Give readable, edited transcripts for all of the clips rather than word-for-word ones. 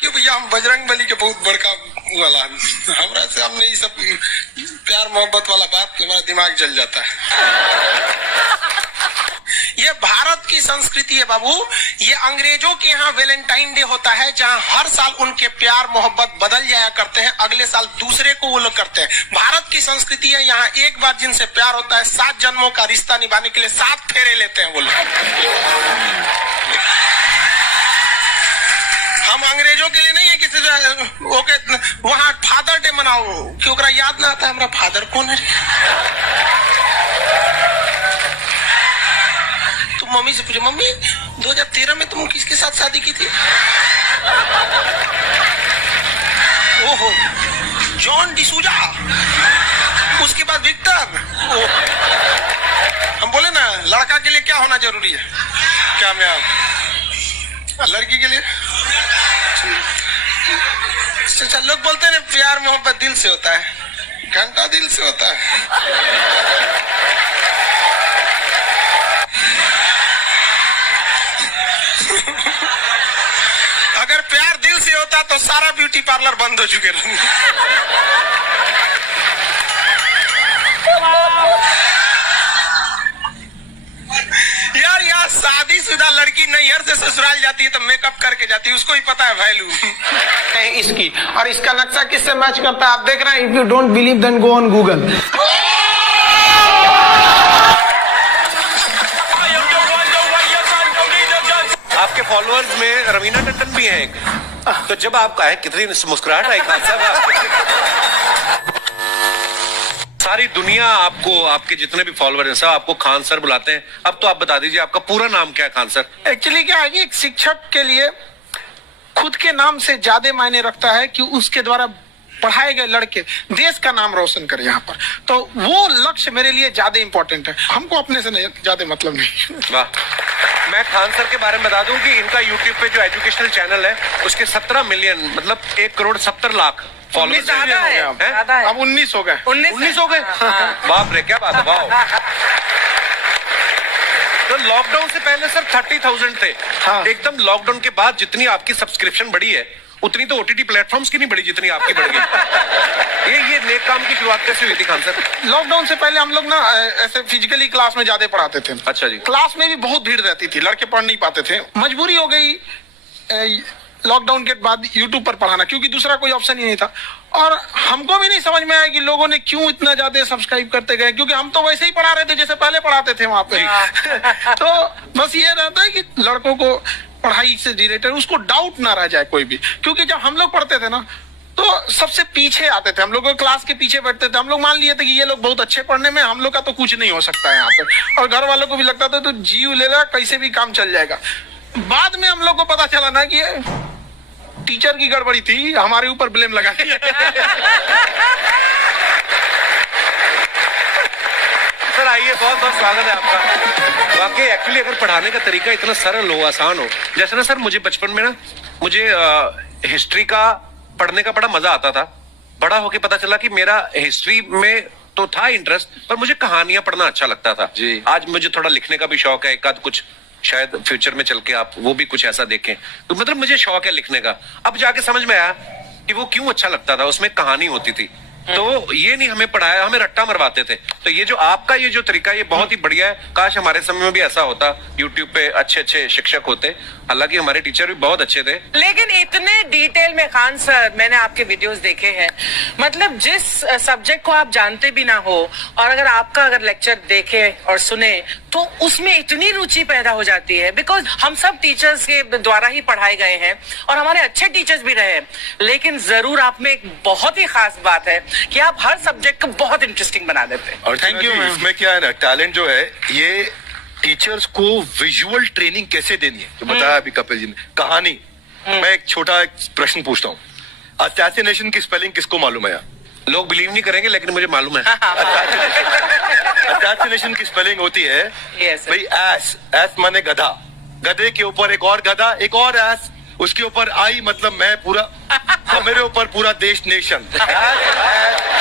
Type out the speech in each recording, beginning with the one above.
क्यों भैया, हम बजरंग बली के बहुत बड़का वाला हमरा से हमने ये सब प्यार मोहब्बत वाला बात हमारा दिमाग जल जाता है। ये भारत की संस्कृति है बाबू। ये अंग्रेजों के यहाँ वैलेंटाइन डे होता है, जहाँ हर साल उनके प्यार मोहब्बत बदल जाया करते हैं, अगले साल दूसरे को वो लोग करते हैं। भारत की संस्कृति है, यहाँ एक बार जिनसे प्यार होता है 7 जन्मों का रिश्ता निभाने के लिए 7 फेरे लेते हैं वो लोग। हम अंग्रेजों के लिए नहीं है किसी ओके वहां फादर डे मनाओ कि ओकरा याद ना आता है हमारा फादर कौन है। तुम मम्मी से पूछो, मम्मी 2013 में तुम किसके साथ शादी की थी? ओहो, जॉन डिसूजा, उसके बाद विक्टर। हम बोले ना लड़का के लिए क्या होना जरूरी है, क्या मैं लड़की के लिए अच्छा लोग बोलते हैं प्यार मोहब्बत दिल से होता है, घंटा दिल से होता है। अगर प्यार दिल से होता तो सारा ब्यूटी पार्लर बंद हो चुके रहते। यार यार शादीशुदा लड़की नैहर से ससुराल जाती है तो मेकअप करके जाती है, उसको ही पता है वैल्यू इसकी। और इसका नक्शा किससे मैच करता है आप देख रहे हैं। If you don't believe then go on Google. आपके फॉलोअर्स में रवीना टंडन भी है एक, तो जब आप कहें कितनी मुस्कुराहट आई खान साहब। सारी दुनिया आपको, आपके जितने भी फॉलोअर हैं सब आपको खान सर बुलाते हैं। अब तो आप बता दीजिए आपका पूरा नाम क्या है खान सर? एक्चुअली क्या है कि एक शिक्षक के लिए खुद के नाम से ज्यादा मायने रखता है कि उसके द्वारा पढ़ाए गए लड़के देश का नाम रोशन करे यहाँ पर, तो वो लक्ष्य मेरे लिए ज्यादा इंपॉर्टेंट है। हमको अपने से ज्यादा मतलब नहीं। वाह। मैं खान सर के बारे में बता दूं कि इनका यूट्यूब पे जो एजुकेशनल चैनल है उसके 17 मिलियन मतलब 1,70,00,000 फॉलोअर्स ज्यादा है। अब 19 हो गए। 19 हो गए। बाप रे, क्या बात है। वाह। तो लॉकडाउन से पहले सर 30,000 थे। हाँ। एकदम लॉकडाउन के बाद जितनी आपकी सब्सक्रिप्शन बढ़ी है उतनी तो ओटीटी प्लेटफॉर्म्स की नहीं बढ़ी जितनी आपकी बढ़ गई। ये नेक काम की शुरुआत कैसे हुई थी खान सर? लॉकडाउन से पहले हम लोग ना ऐसे फिजिकली क्लास में ज्यादा पढ़ाते थे। अच्छा जी। क्लास में भी बहुत भीड़ रहती थी, लड़के पढ़ नहीं पाते थे। मजबूरी हो गई लॉकडाउन के बाद यूट्यूब पर पढ़ाना, क्योंकि दूसरा कोई ऑप्शन ही नहीं था। और हमको भी नहीं समझ में आया कि लोगों ने क्यों इतना ज्यादा सब्सक्राइब करते गए, क्योंकि हम तो वैसे ही पढ़ा रहे थे जैसे पहले पढ़ाते थे वहां पे। तो बस ये रहता है कि लड़कों को पढ़ाई से रिलेटेड उसको डाउट ना रह जाए कोई भी, क्योंकि जब हम लोग पढ़ते थे ना तो सबसे पीछे आते थे, हम लोग क्लास के पीछे बैठते थे। हम लोग मान लिए थे कि ये लोग बहुत अच्छे पढ़ने में, हम लोग का तो कुछ नहीं हो सकता है यहाँ पे। और घर वालों को भी लगता था तो जीव ले ला, कैसे भी काम चल जाएगा। बाद में हम लोग को पता चला ना कि टीचर की गड़बड़ी थी, हमारे ऊपर ब्लेम लगा। सर आइए, बहुत बहुत स्वागत है आपका। वाकई एक्चुअली अगर पढ़ाने का तरीका इतना सरल हो, आसान हो, जैसे ना सर मुझे बचपन में ना मुझे हिस्ट्री का पढ़ने का बड़ा मजा आता था। बड़ा होके पता चला कि मेरा हिस्ट्री में तो था इंटरेस्ट, पर मुझे कहानियां पढ़ना अच्छा लगता था जी। आज मुझे थोड़ा लिखने का भी शौक है, एक आध कुछ शायद फ्यूचर में चल के आप वो भी कुछ ऐसा देखें, तो मतलब मुझे शौक है लिखने का। अब जाके समझ में आया कि वो क्यों अच्छा लगता था, उसमें कहानी होती थी। तो ये नहीं हमें पढ़ाया, हमें रट्टा मरवाते थे। तो ये जो आपका ये जो तरीका ये बहुत ही बढ़िया है। काश हमारे समय में भी ऐसा होता, यूट्यूब पे अच्छे अच्छे शिक्षक होते। हालांकि हमारे टीचर भी बहुत अच्छे थे, लेकिन इतने डिटेल में खान सर मैंने आपके वीडियोस देखे हैं, मतलब जिस सब्जेक्ट को आप जानते भी ना हो और अगर लेक्चर देखे और सुने तो उसमें इतनी रुचि पैदा हो जाती है। बिकॉज हम सब टीचर्स के द्वारा ही पढ़ाए गए हैं और हमारे अच्छे टीचर्स भी रहे, लेकिन जरूर आप में एक बहुत ही खास बात है कि आप हर सब्जेक्ट को बहुत इंटरेस्टिंग बना देते हैं। और थैंक यू। इसमें क्या है ना, टैलेंट जो है ये टीचर्स को विजुअल ट्रेनिंग कैसे देनी है, जो बताया अभी कपिल जी ने। कहानी, मैं एक छोटा प्रश्न पूछता हूँ, असैसिनेशन की स्पेलिंग किसको मालूम है? लोग बिलीव नहीं करेंगे लेकिन मुझे मालूम है। असैसिनेशन की स्पेलिंग होती है भाई एस, एस माने गधा, गधे के ऊपर एक और गधा, एक और एस, उसके ऊपर आई मतलब मैं पूरा, तो मेरे ऊपर पूरा देश नेशन,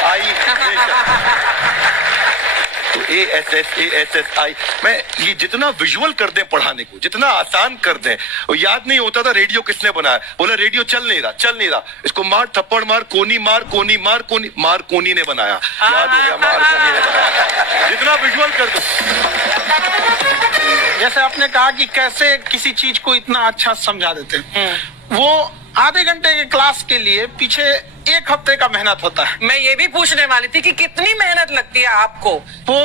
आई नेशन। तो ASSASSI, मैं ये जितना विजुअल कर दें पढ़ाने को, जितना आसान कर दें, वो याद नहीं होता था रेडियो किसने बनाया, बोला रेडियो चल नहीं रहा, इसको मार थप्पड़ मार, कोनी मार, कोनी मार, मार कोनी ने बनाया, याद हो गया, मार कोनी ने बनाया, जितना विजुअल कर दो। जैसे आपने कहा कि कैसे किसी चीज को इतना अच्छा समझा देते हैं, वो आधे घंटे के क्लास के लिए पीछे 1 हफ्ते का मेहनत होता है। मैं ये भी पूछने वाली थी कि कितनी मेहनत लगती है आपको। वो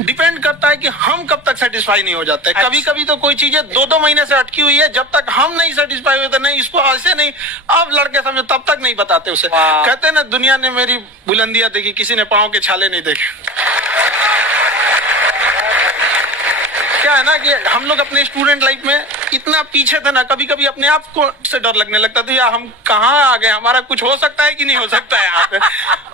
डिपेंड करता है कि हम कब तक सेटिस्फाई नहीं हो जाते। अच्छा। कभी कभी तो कोई चीजें 2-2 महीने से अटकी हुई है, जब तक हम नहीं सेटिस्फाई होते, नहीं इसको ऐसे नहीं, अब लड़के समझो, तब तक नहीं बताते उसे। वाह। कहते हैं ना, दुनिया ने मेरी बुलंदियां देखी, किसी ने पाँव के छाले नहीं देखे। क्या है ना कि हम लोग अपने स्टूडेंट लाइफ में इतना पीछे थे ना, कभी कभी अपने आप को से डर लगने लगता था, यार हम कहाँ आ गए, हमारा कुछ हो सकता है कि नहीं हो सकता है यहाँ पे।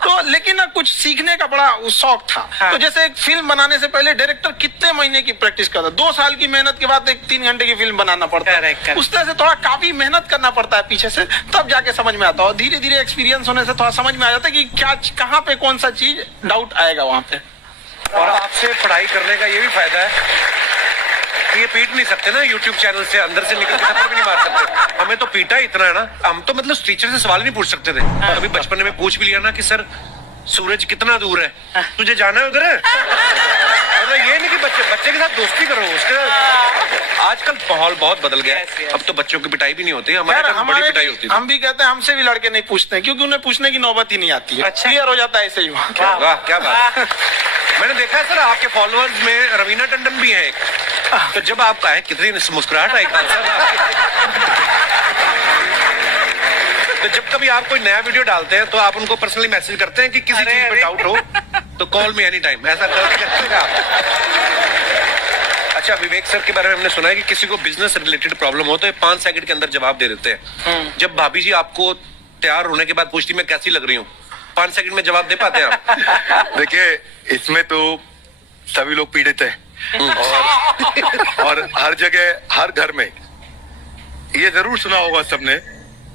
तो लेकिन ना कुछ सीखने का बड़ा शौक था। हाँ। तो जैसे एक फिल्म बनाने से पहले डायरेक्टर कितने महीने की प्रैक्टिस करता है, 2 साल की मेहनत के बाद एक 3 घंटे की फिल्म बनाना पड़ता है। Correct. उस तरह से थोड़ा काफी मेहनत करना पड़ता है पीछे से, तब जाके समझ में आता है। और धीरे धीरे एक्सपीरियंस होने से थोड़ा समझ में आ जाता है कि क्या, कहाँ पे कौन सा चीज डाउट आएगा वहां पे। और आपसे पढ़ाई करने का ये भी फायदा है, ये पीट नहीं सकते ना YouTube चैनल से, अंदर से निकल के थप्पड़ भी नहीं मार सकते। हमें तो पीटा इतना है ना, हम तो मतलब टीचर से सवाल नहीं पूछ सकते थे। अभी बचपन में पूछ भी लिया ना कि सर सूरज कितना दूर है, तुझे जाना है उधर? मतलब ये नहीं कि बच्चे के साथ दोस्ती करो, उसके साथ। आजकल माहौल बहुत बदल गया है, अब तो बच्चों की पिटाई भी नहीं होती, हमारे टाइम बड़ी पिटाई होती थी। हम भी कहते हैं, हमसे भी लड़के नहीं पूछते हैं, क्योंकि उन्हें पूछने की नौबत ही नहीं आती है। अच्छा। क्लियर हो जाता है ऐसे ही। वाह क्या बात है। मैंने देखा है सर, आपके फॉलोअर्स में रवीना टंडन भी है एक, तो जब आपका है कितनी मुस्कुराहट आई खान साहब। तो जब कभी आप कोई नया वीडियो डालते हैं तो आप उनको पर्सनली मैसेज करते हैं कि किसी चीज पे डाउट हो तो कॉल मी एनी टाइम, ऐसा करते हैं आप? अच्छा, विवेक सर के बारे में हमने सुना है कि किसी को बिजनेस रिलेटेड प्रॉब्लम हो तो 5 सेकंड के अंदर जवाब दे देते हैं। जब भाभी जी आपको तैयार होने के बाद पूछती मैं कैसी लग रही हूँ, 5 सेकंड में जवाब दे पाते हैं आप? देखिए, इसमें तो सभी लोग पीड़ित हैं, और हर जगह, हर घर में ये जरूर सुना होगा सबने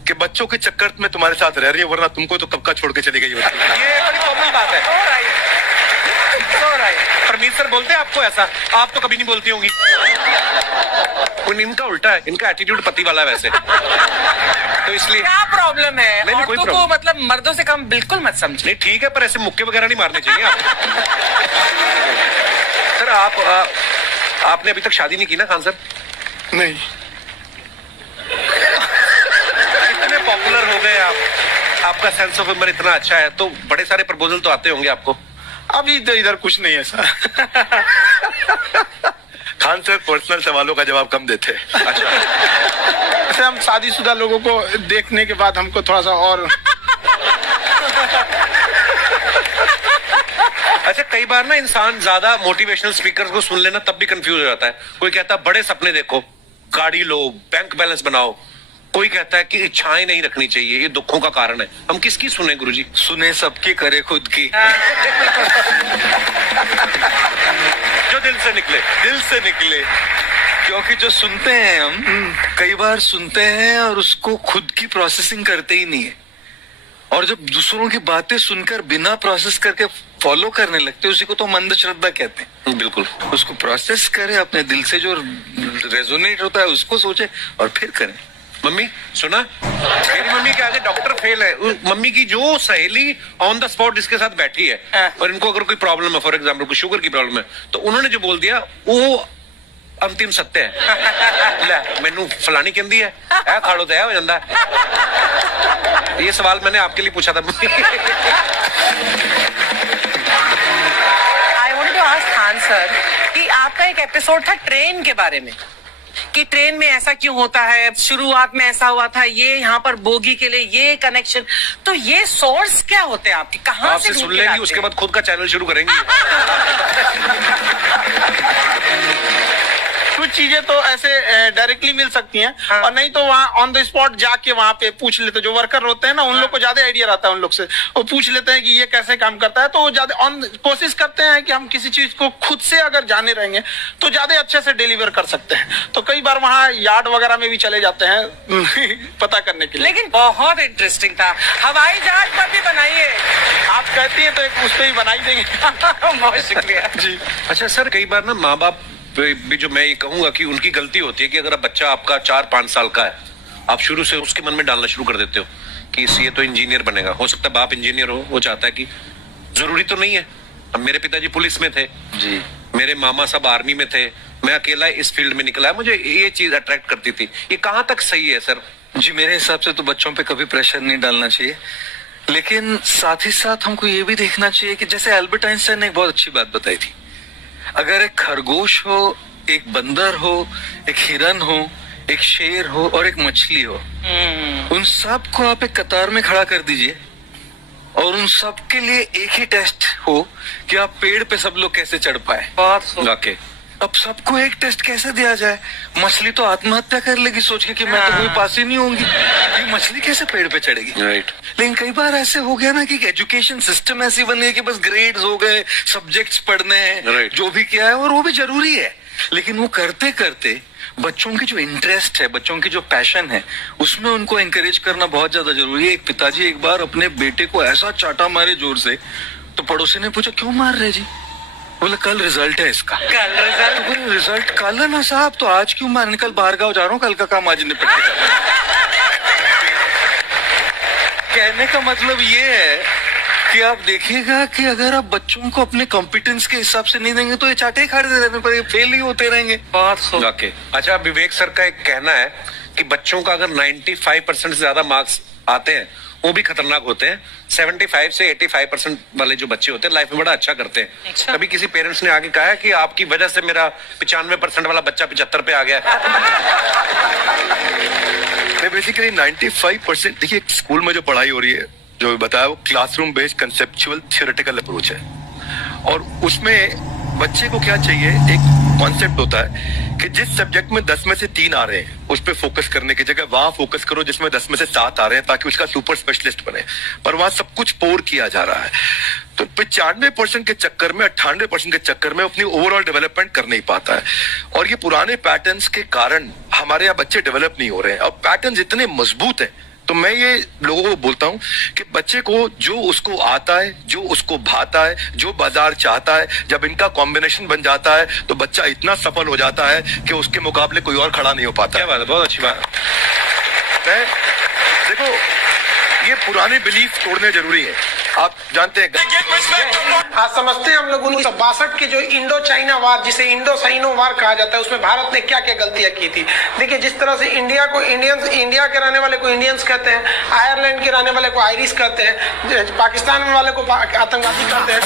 कि बच्चों के चक्कर में तुम्हारे साथ रह रही है, वरना तुमको तो कब का छोड़ के चली गई होती। ये बड़ी कॉमन बात है। परमीत सर बोलते हैं आपको ऐसा? आप तो कभी नहीं बोलती होंगी। इनका उल्टा है, इनका एटीट्यूड पति वाला है वैसे, तो इसलिए। क्या प्रॉब्लम है? नहीं, कोई औरतों को मतलब मर्दों से कम बिल्कुल मत समझे। नहीं ठीक है, पर ऐसे मुक्के वगैरह नहीं मारने चाहिए आप। सर आपने अभी तक शादी नहीं की ना खान सर? नहीं, इतने पॉपुलर हो गए आप, आपका सेंस ऑफ ह्यूमर इतना अच्छा है, तो बड़े सारे प्रपोजल तो आते होंगे आपको। अभी तो इधर कुछ नहीं है सर। खान सर पर्सनल सवालों का जवाब कम देते हैं। अच्छा, ऐसे हम शादीशुदा लोगों को देखने के बाद हमको थोड़ा सा और अच्छा कई बार ना इंसान ज्यादा मोटिवेशनल स्पीकर्स को सुन लेना तब भी कंफ्यूज हो जाता है। कोई कहता है बड़े सपने देखो, गाड़ी लो, बैंक बैलेंस बनाओ, कोई कहता है कि इच्छाएं नहीं रखनी चाहिए, ये दुखों का कारण है। हम किसकी सुने गुरुजी? सुने सबकी, करे खुद की। जो दिल से निकले। दिल से निकले, क्योंकि जो सुनते हैं हम कई बार सुनते हैं और उसको खुद की प्रोसेसिंग करते ही नहीं है, और जब दूसरों की बातें सुनकर बिना प्रोसेस करके फॉलो करने लगते हैं, उसी को तो मंद श्रद्धा कहते हैं। बिल्कुल, उसको प्रोसेस करें, अपने दिल से जो रेजोनेट होता है उसको सोचे और फिर करें। मम्मी सुना, मेरी मम्मी के आगे डॉक्टर फेल है। मम्मी की जो सहेली ऑन द स्पॉट जिसके साथ बैठी है और इनको अगर कोई प्रॉब्लम है, फॉर एग्जाम्पल कोई शुगर की प्रॉब्लम है, तो उन्होंने जो बोल दिया वो अंतिम सत्य है। ले मैनू फलानी कहती है खाड़ो तो हो जाता है। ये सवाल मैंने आपके लिए पूछा था। I wanted to ask Khan sir कि आपका एक एपिसोड था ट्रेन के बारे में, कि ट्रेन में ऐसा क्यों होता है, शुरुआत में ऐसा हुआ था, ये यहाँ पर बोगी के लिए ये कनेक्शन, तो ये सोर्स क्या होते हैं आपके, कहाँ से आपसे सुन लेंगी, उसके बाद खुद का चैनल शुरू करेंगी। कुछ चीजें तो ऐसे डायरेक्टली मिल सकती हैं, और नहीं तो वहाँ ऑन द स्पॉट जाके वहाँ पे पूछ लेते, जो वर्कर होते हैं ना उन लोग को ज्यादा आइडिया रहता है, उन लोग से वो पूछ लेते हैं कि ये कैसे काम करता है, तो ज्यादा ऑन कोशिश करते हैं कि हम किसी चीज को खुद से अगर जाने रहेंगे तो ज्यादा अच्छे से डिलीवर कर सकते हैं। तो कई बार वहाँ यार्ड वगैरह में भी चले जाते हैं पता करने के लिए। लेकिन बहुत इंटरेस्टिंग था। हवाई जहाज पर भी बनाइए। आप कहती हैं तो एक उस पर ही बना ही देंगे। बहुत शुक्रिया जी। अच्छा सर, कई बार ना माँ बाप भी, जो मैं ये कहूंगा कि उनकी गलती होती है कि अगर बच्चा आपका 4-5 साल का है, आप शुरू से उसके मन में डालना शुरू कर देते हो कि ये तो इंजीनियर बनेगा। हो सकता है बाप इंजीनियर हो, वो चाहता है कि जरूरी तो नहीं है। अब मेरे पिताजी पुलिस में थे जी, मेरे मामा सब आर्मी में थे, मैं अकेला इस फील्ड में निकला, मुझे ये चीज अट्रैक्ट करती थी। ये कहाँ तक सही है सर? जी मेरे हिसाब से तो बच्चों पे कभी प्रेशर नहीं डालना चाहिए, लेकिन साथ ही साथ हमको ये भी देखना चाहिए कि जैसे एल्बर्ट आइंस्टाइन ने एक बहुत अच्छी बात बताई थी, अगर एक खरगोश हो, एक बंदर हो, एक हिरन हो, एक शेर हो और एक मछली हो, उन सब को आप एक कतार में खड़ा कर दीजिए और उन सब के लिए एक ही टेस्ट हो कि आप पेड़ पे सब लोग कैसे चढ़ पाए। बहुत ओके, अब सबको एक टेस्ट कैसे दिया जाए? मछली तो आत्महत्या कर लेगी सोच के कि मैं तो कोई पास ही नहीं होंगी, ये मछली कैसे पेड़ पे चढ़ेगी? राइट। लेकिन कई बार ऐसे हो गया ना कि एजुकेशन सिस्टम ऐसी बन गई कि बस ग्रेड्स हो गए, सब्जेक्ट्स पढ़ने हैं, Right. जो भी किया है और वो भी जरूरी है, लेकिन वो करते करते बच्चों की जो इंटरेस्ट है, बच्चों की जो पैशन है, उसमें उनको एंकरेज करना बहुत ज्यादा जरूरी है। एक पिताजी एक बार अपने बेटे को ऐसा चाटा मारे जोर से, तो पड़ोसी ने पूछा क्यों मार रहे जी? बोले कल रिजल्ट है इसका। कल रिजल्ट? तो बोले रिजल्ट कल है ना साहब, तो आज क्यों मारने? कल बाहर गाँव जा रहा हूँ, कल का काम आज निपट के जाऊंगा। कहने का मतलब ये है कि आप देखिएगा कि अगर आप बच्चों को अपने कॉम्पिटेंस के हिसाब से नहीं देंगे तो ये चाटे खा देने पर ये फेल ही होते रहेंगे। बहुत ओके। अच्छा, विवेक सर का एक कहना है कि बच्चों का अगर 95% से ज्यादा मार्क्स आते हैं वो भी खतरनाक होते हैं। 75 से 85% वाले जो बच्चे होते हैं लाइफ में बड़ा अच्छा करते हैं। अच्छा। कभी किसी पेरेंट्स ने आगे कहा है कि आपकी वजह से मेरा 95% वाला बच्चा 75 पे आ गया है? बेसिकली 95% देखिए स्कूल में जो पढ़ाई हो रही है, जो बताया, वो classroom based conceptual theoretical approach है, और उसमें बच्चे को क्या चाहिए, एक कॉन्सेप्ट होता है कि जिस सब्जेक्ट में 10 में से 3 आ रहे हैं उस पर फोकस करने की जगह वहां फोकस करो जिसमें 10 में से 7 आ रहे हैं, ताकि उसका सुपर स्पेशलिस्ट बने। पर वहां सब कुछ पोर किया जा रहा है, तो 95% के चक्कर में, 98% के चक्कर में अपनी ओवरऑल डेवलपमेंट कर नहीं पाता है। और ये पुराने पैटर्न्स के कारण हमारे यहाँ बच्चे डेवलप नहीं हो रहे हैं। अब पैटर्न्स इतने मजबूत हैं, तो मैं ये लोगों को बोलता हूं कि बच्चे को जो उसको आता है, जो उसको भाता है, जो बाजार चाहता है, जब इनका कॉम्बिनेशन बन जाता है तो बच्चा इतना सफल हो जाता है कि उसके मुकाबले कोई और खड़ा नहीं हो पाता। क्या बात है, बहुत अच्छी बात है। देखो, ये पुराने बिलीफ तोड़ने जरूरी है। आप जानते हैं, आज समझते हैं हम लोग 1962 के जो इंडो चाइना वार, जिसे इंडो साइनो वार कहा जाता है, उसमें भारत ने क्या क्या गलतियां की थी। देखिए, जिस तरह से इंडिया को इंडियंस, इंडिया के रहने वाले को इंडियंस कहते हैं, आयरलैंड के रहने वाले को आयरिश कहते हैं, पाकिस्तान वाले को आतंकवादी कहते हैं।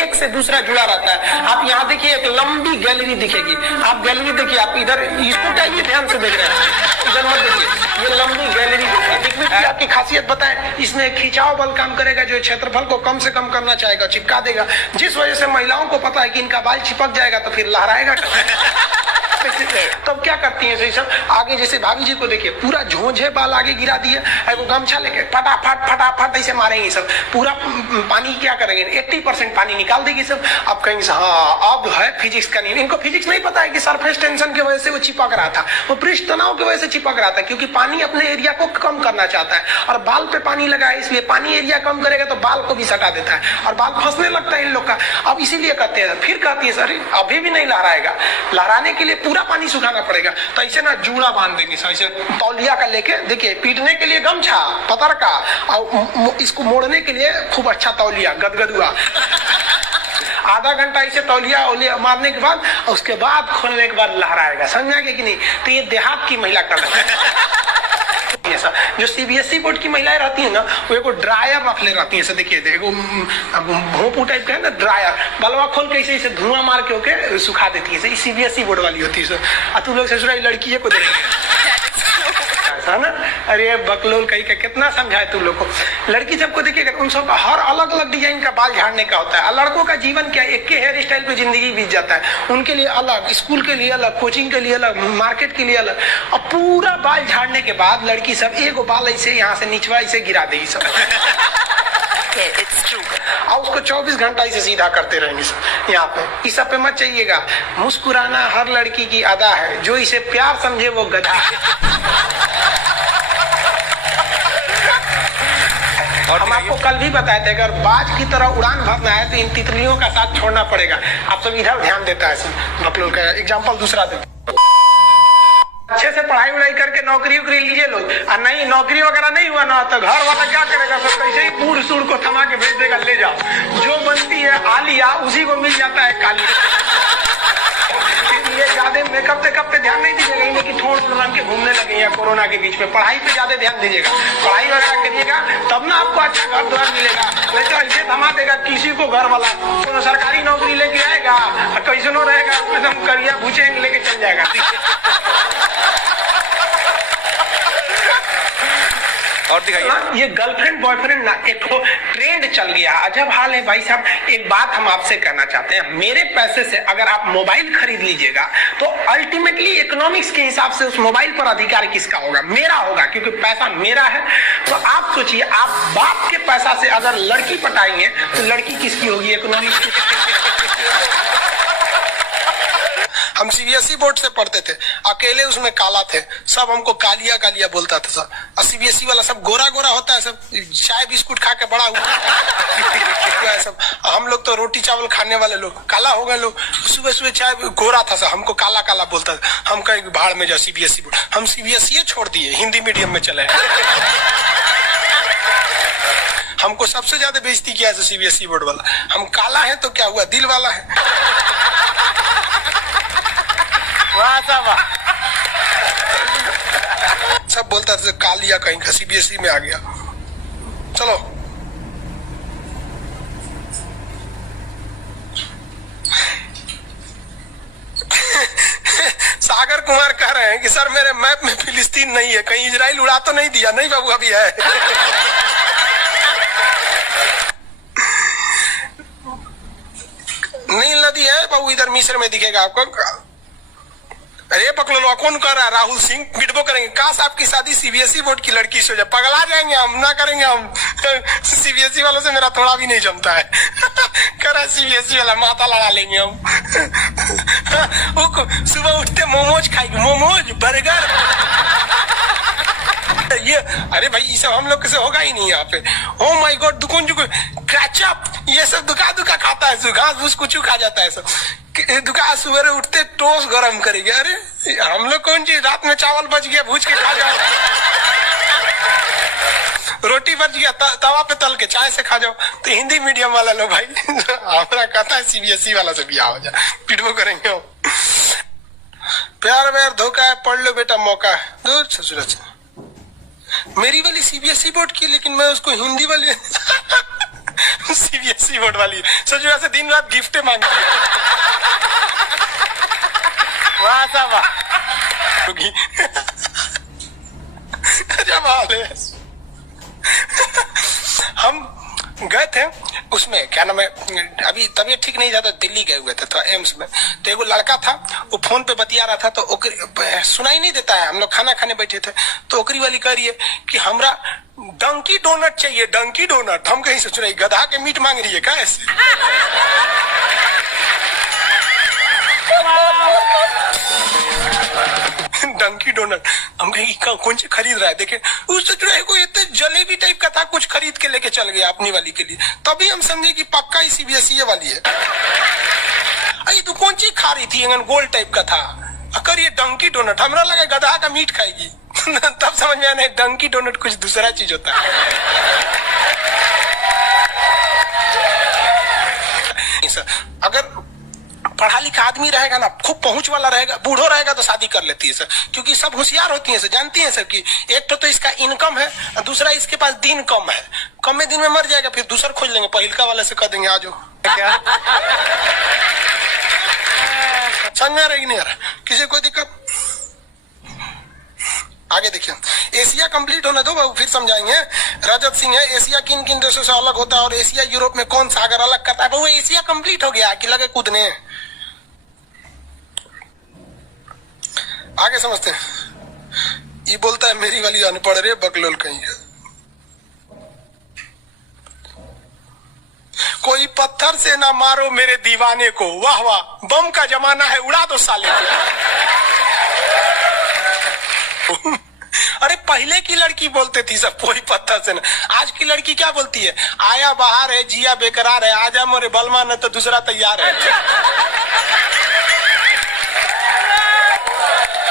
एक से दूसरा जुड़ा रहता है। आप यहाँ देखिए, एक लंबी गैलरी दिखेगी, आप गैलरी देखिए, आप इधर इसको चाहिए ध्यान से देख रहे हैं, इधर मत देखिए, ये लंबी गैलरी लिक्विड की आपकी खासियत बताएं, इसमें खिंचाव बल काम करेगा, जो क्षेत्रफल को कम से कम करना चाहेगा, चिपका देगा, जिस वजह से महिलाओं को पता है कि इनका बाल चिपक जाएगा तो फिर लहराएगा। तब क्या करती है सब आगे, जैसे भाभी जी को देखिए, पूरा झोंझे बाल आगे गिरा दिए, वो गमछा लेके फटाफट फटाफट ऐसे मारेंगे सब, पूरा पानी क्या करेंगे, 80% पानी निकाल देगी सब। अब कहेंगे हाँ अब है फिजिक्स का नहीं, इनको फिजिक्स नहीं पता है कि सरफेस टेंशन की वजह से वो चिपक रहा था, वो पृष्ठ तनाव की वजह से चिपक रहा था, क्योंकि पानी अपने एरिया को कम करना चाहता है और बाल पे पानी लगाए, इसलिए पानी एरिया कम करेगा तो बाल को भी सटा देता है और बाल फंसने लगता है इन लोग का। अब इसीलिए कहते हैं, फिर कहती है सर अभी भी नहीं लहराएगा, लहराने के लिए पूरा पानी सुखाना पड़ेगा, तो ऐसे ना जूड़ा बांध देंगे, ऐसे तौलिया का लेके, देखिए पीटने के लिए गमछा पतर का, और इसको मोड़ने के लिए खूब अच्छा तौलिया गदगदुआ, आधा घंटा ऐसे तौलिया ओलिया मारने के बाद, उसके बाद खोलने के बाद लहराएगा। समझा कि नहीं? तो ये देहात की महिला कर रही है। जो सीबीएसई बोर्ड की महिलाएं रहती है ना, वो एक ड्रायर रख ले रहती है, देखिए देखो भोंपू टाइप का है ना ड्रायर, बलवा खोल के ऐसे धुआं मार के होके सुखा देती है, सीबीएसई बोर्ड वाली होती है। तुम लोग ससुराल लड़की को देखेंगे है ना। अरे बकलोल कहीं का कितना समझाए तुम लोग को। लड़की सबको देखिएगा, उन सबका हर अलग अलग डिजाइन का बाल झाड़ने का होता है। और लड़कों का जीवन क्या, एक के हेयर स्टाइल पे जिंदगी बीत जाता है। उनके लिए अलग, स्कूल के लिए अलग, कोचिंग के लिए अलग, मार्केट के लिए अलग। और पूरा बाल झाड़ने के बाद लड़की सब एगो बाल ऐसे यहाँ से निचवा ऐसे गिरा देगी सब। It's true. और उसको 24 घंटा इसे सीधा करते रहेंगे सब यहाँ पे। इस सब पे मत चाहिएगा। मुस्कुराना हर लड़की की अदा है, जो इसे प्यार समझे वो गधा है। हम आपको कल भी बताए थे, अगर बाज की तरह उड़ान भरना है तो इन तितलियों का साथ छोड़ना पड़ेगा। आप सब इधर ध्यान देता है सब। आप लोग का एग्जाम्पल दूसरा दे, अच्छे से पढ़ाई उड़ाई करके नौकरी उकरी लीजिए लोग। और नहीं नौकरी वगैरह नहीं हुआ ना तो घर वाला क्या करेगा, सब कैसे ही बूढ़ सूढ़ को थमा के भेज देगा, ले जाओ। जो बनती है आलिया उसी को मिल जाता है काली। इसलिए ज्यादा मेकअप वेकअप पे ध्यान नहीं दीजिएगा, इन्हें कि ठोड़ रंग के घूमने लगे हैं कोरोना के बीच में। पढ़ाई पे ज्यादा ध्यान दीजिएगा, पढ़ाई वगैरह करिएगा, तब ना आपको अच्छा घर द्वार मिलेगा। नहीं तो ऐसे थमा देगा किसी को घर वाला। तो सरकारी नौकरी लेके आएगा और कैसनो रहेगा, एकदम करिया भूचेंगे लेके चल जाएगा। और दिखाइए। ये गर्लफ्रेंड बॉयफ्रेंड ना एक ट्रेंड चल गया, अजब हाल है भाई साहब। एक बात हम आपसे कहना चाहते हैं, मेरे पैसे से अगर आप मोबाइल खरीद लीजिएगा तो अल्टीमेटली इकोनॉमिक्स के हिसाब से उस मोबाइल पर अधिकार किसका होगा? मेरा होगा, क्योंकि पैसा मेरा है। तो आप सोचिए, आप बाप के पैसा से अगर लड़की पटाएंगे तो लड़की किसकी होगी? इकोनॉमिक्स। हम सीबीएसई बोर्ड से पढ़ते थे, अकेले उसमें काला थे, सब हमको कालिया कालिया बोलता था सब। और सीबीएसई वाला सब गोरा गोरा होता है, सब चाय बिस्कुट खा के बड़ा हुआ है सब। हम लोग तो रोटी चावल खाने वाले लोग, काला हो गए लोग। सुबह सुबह चाय गोरा था सब, हमको काला काला बोलता था। हम कहीं भाड़ में जाओ सीबीएसई बोर्ड, हम सीबीएसई छोड़ दिए, हिंदी मीडियम में चले। हमको सबसे ज्यादा बेइज्जती किया है सीबीएसई बोर्ड वाला। हम काला है तो क्या हुआ, दिल वाला है। सब बोलता था कालिया कहीं का, सीबीएसई में आ गया। चलो सागर कुमार कह रहे हैं कि सर मेरे मैप में फिलिस्तीन नहीं है, कहीं इजराइल उड़ा तो नहीं दिया? नहीं बाबू, अभी है। नील नदी है बाबू, इधर मिस्र में दिखेगा आपको। अरे पकड़ो, कौन कर रहा है? राहुल सिंह बिडबो करेंगे। काश आपकी शादी सीबीएसई बोर्ड की लड़की से हो जाए, पगला जाएंगे हम, ना करेंगे हम। सीबीएसई वालों से मेरा थोड़ा भी नहीं जमता है। कर सीबीएसई वाला माथा लड़ा लेंगे हम। वो सुबह उठते मोमोज खाएंगे, मोमोज बर्गर। ये अरे भाई ये सब हम लोग से होगा ही नहीं यहाँ पे। ओ माय गॉड, दुकान जो क्रैचअप ये सब दुका खाता है, घास फूस कुछ खा जाता है सब। दुकान सुबह उठते टोस्ट गरम करेंगे। अरे हम लोग कौन चीज, रात में चावल बच गया भूज के खा जाओ, रोटी बच गया तवा पे तल के चाय से खा जाओ। तो हिंदी मीडियम वाला लो भाई, हमारा कहता है सीबीएसई वाला से बिया हो जाए, पिटबो करेंगे हम। प्यार व्यार धोखा है, पढ़ लो बेटा मौका है। दूर ससुर से मेरी वाली सीबीएसई बोर्ड की, लेकिन मैं उसको हिंदी वाली सीबीएसई बोर्ड वाली ससुर से दिन रात गिफ्ट मांगती है। हम गए थे उसमें, क्या नाम है, अभी तबीयत ठीक नहीं था तो दिल्ली गए हुए थे तो एम्स में। तो एगो लड़का था, वो फोन पे बतिया रहा था, तो सुनाई नहीं देता है। हम लोग खाना खाने बैठे थे तो ओकरी वाली कह रही है कि हमरा डंकी डोनट चाहिए, डंकी डोनट। हम कहीं से सुनाई, गधा के मीट मांग रही है क्या ऐसे? डंकी डोनट। हम कहीं कौन से खरीद रहा है, देखे उससे जो है कोई इतने जलेबी टाइप का था, कुछ खरीद के लेके चल गया अपनी वाली के लिए। तभी हम समझे कि पक्का ही सीबीएसई वाली है। अरे तू कौन चीज खा रही थी, गोल टाइप का था, अगर ये डंकी डोनट। हमरा लगा गधा का मीट खाएगी। तब समझ में आया डंकी डोनट कुछ दूसरा चीज होता है। अगर पढ़ा लिखा आदमी रहेगा ना, खूब पहुंच वाला रहेगा, बूढ़ो रहेगा तो शादी कर लेती है सर, क्योंकि सब होशियार होती है सर, जानती है सर कि एक तो इसका इनकम है, दूसरा इसके पास दिन कम है, कम में दिन में मर जाएगा, फिर दूसरा खोज लेंगे, पहिलका वाले से कह देंगे आ जाओ। क्या समझ में आ रही नहीं आ रहा? किसी कोई दिक्कत? आगे आगे देखिए, एशिया कंप्लीट होने दो बाबू, फिर समझाएंगे। रजत सिंह है, एशिया किन किन देशों से अलग होता है और एशिया यूरोप में कौन सागर अलग करता है? बाबू एशिया कंप्लीट हो गया कि लगे कूदने? आगे समझते हैं। ये बोलता है मेरी वाली अनपढ़ रे बकलोल कहीं है। कोई पत्थर से ना मारो मेरे दीवाने को, वाह वाह, बम का जमाना है, उड़ा दो साले को। अरे पहले की लड़की बोलते थी सब कोई पत्थर से ना, आज की लड़की क्या बोलती है? आया बाहर है, जिया बेकरार है, आजा मोरे बलमा न तो दूसरा तैयार है।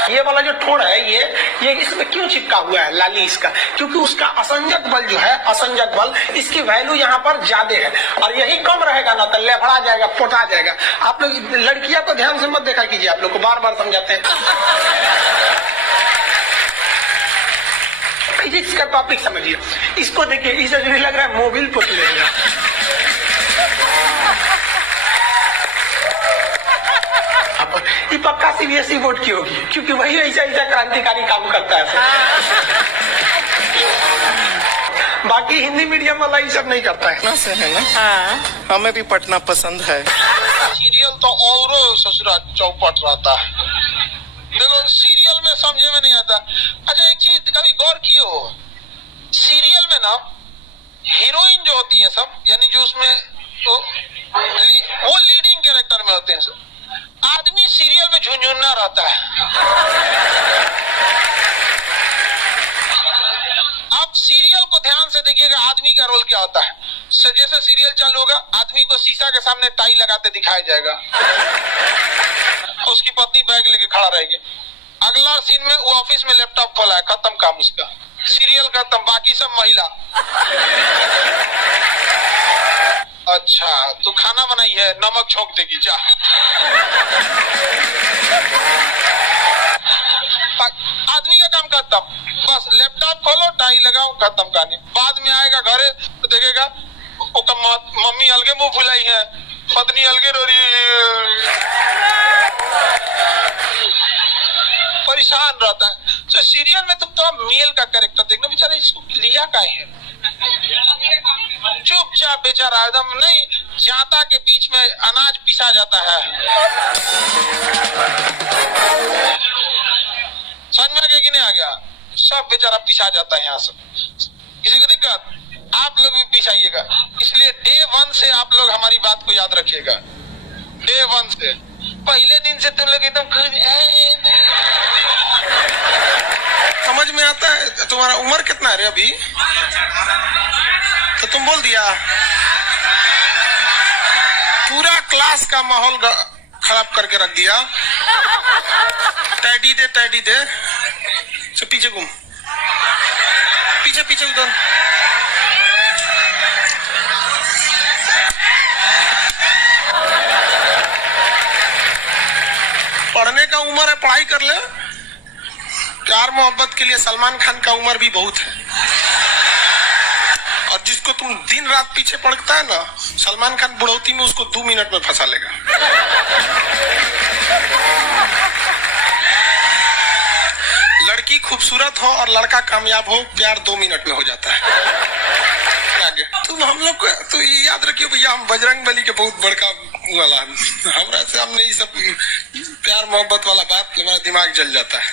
ये वाला जो ठोड़ है ये इसमें क्यों चिपका हुआ है लाली इसका? क्योंकि उसका असंजक बल जो है, असंजक बल, इसकी वैल्यू यहाँ पर ज्यादा है और यही कम रहेगा ना तो लेफड़ा जाएगा, पोटा जाएगा। आप लोग लड़कियां को ध्यान से मत देखा कीजिए, आप लोग को बार बार समझाते हैं। फिजिक्स का टॉपिक समझिए, इसको देखिए, इसे जो लग रहा है मोबिल पुट लेगा। ये पक्का सीबीएसई बोर्ड की होगी, क्योंकि वही ऐसा ऐसा क्रांतिकारी काम करता है। बाकी हिंदी मीडियम वाला ये सब नहीं करता है ना। हाँ। हमें भी पढ़ना पसंद है। सीरियल तो और ससुरा चौपट रहता है। देखो सीरियल में समझे में नहीं आता। अच्छा एक चीज कभी गौर कियो, सीरियल में ना हीरोइन जो होती है सब, यानी जो उसमें तो वो लीडिंग कैरेक्टर में होते हैं सब। आदमी सीरियल में झुंझुन्ना रहता है। आप सीरियल को ध्यान से देखिएगा, आदमी का रोल क्या होता है। जैसे सीरियल चालू होगा, आदमी को शीशा के सामने टाई लगाते दिखाया जाएगा, उसकी पत्नी बैग लेके खड़ा रहेगी। अगला सीन में वो ऑफिस में लैपटॉप खोला है, खत्म काम उसका, सीरियल खत्म, बाकी सब महिला। अच्छा तू खाना बनाई है, नमक छोंक देगी जा। आदमी का काम खत्म, बस लैपटॉप खोलो, टाई लगाओ, खत्म कहानी। बाद में आएगा घरे तो देखेगा मम्मी अलगे मुंह फुलाई है, पत्नी अलगे रो रही, परेशान रहता है। तो सीरियल में तुम तो मेल का कैरेक्टर देखना, बेचारा इसको लिया का है, चुपचाप बेचारा एकदम नहीं, जाता के बीच में अनाज पिसा जाता है। समझ में आ गया कि नहीं आ गया? सब बेचारा पिसा जाता है यहाँ से। किसी को दिक्कत? आप लोग भी पिसाइएगा। इसलिए डे 1 से आप लोग हमारी बात को याद रखिएगा। डे 1 से, पहले दिन से तुम लोग एकदम समझ में आता है। तुम्हारा उम्र कितना है रे अभी? तो तुम बोल दिया। पूरा क्लास का माहौल खराब करके रख दिया। टैडी दे, टैडी दे। तो पीछे घूम, पीछे पीछे उधर। पढ़ने का उम्र है, पढ़ाई कर ले। प्यार मोहब्बत के लिए सलमान खान का उम्र भी बहुत है। और जिसको तुम दिन रात पीछे पड़ता है ना, सलमान खान बुढ़ौती में उसको 2 मिनट में फंसा लेगा। लड़की खूबसूरत हो और लड़का कामयाब हो, प्यार 2 मिनट में हो जाता है। आगे तुम हम लोग को तो ये याद रखियो भैया, हम बजरंग बली के बहुत बड़का वाला, हमरा से हमने ये सब प्यार मोहब्बत वाला बात, हमारा दिमाग जल जाता है।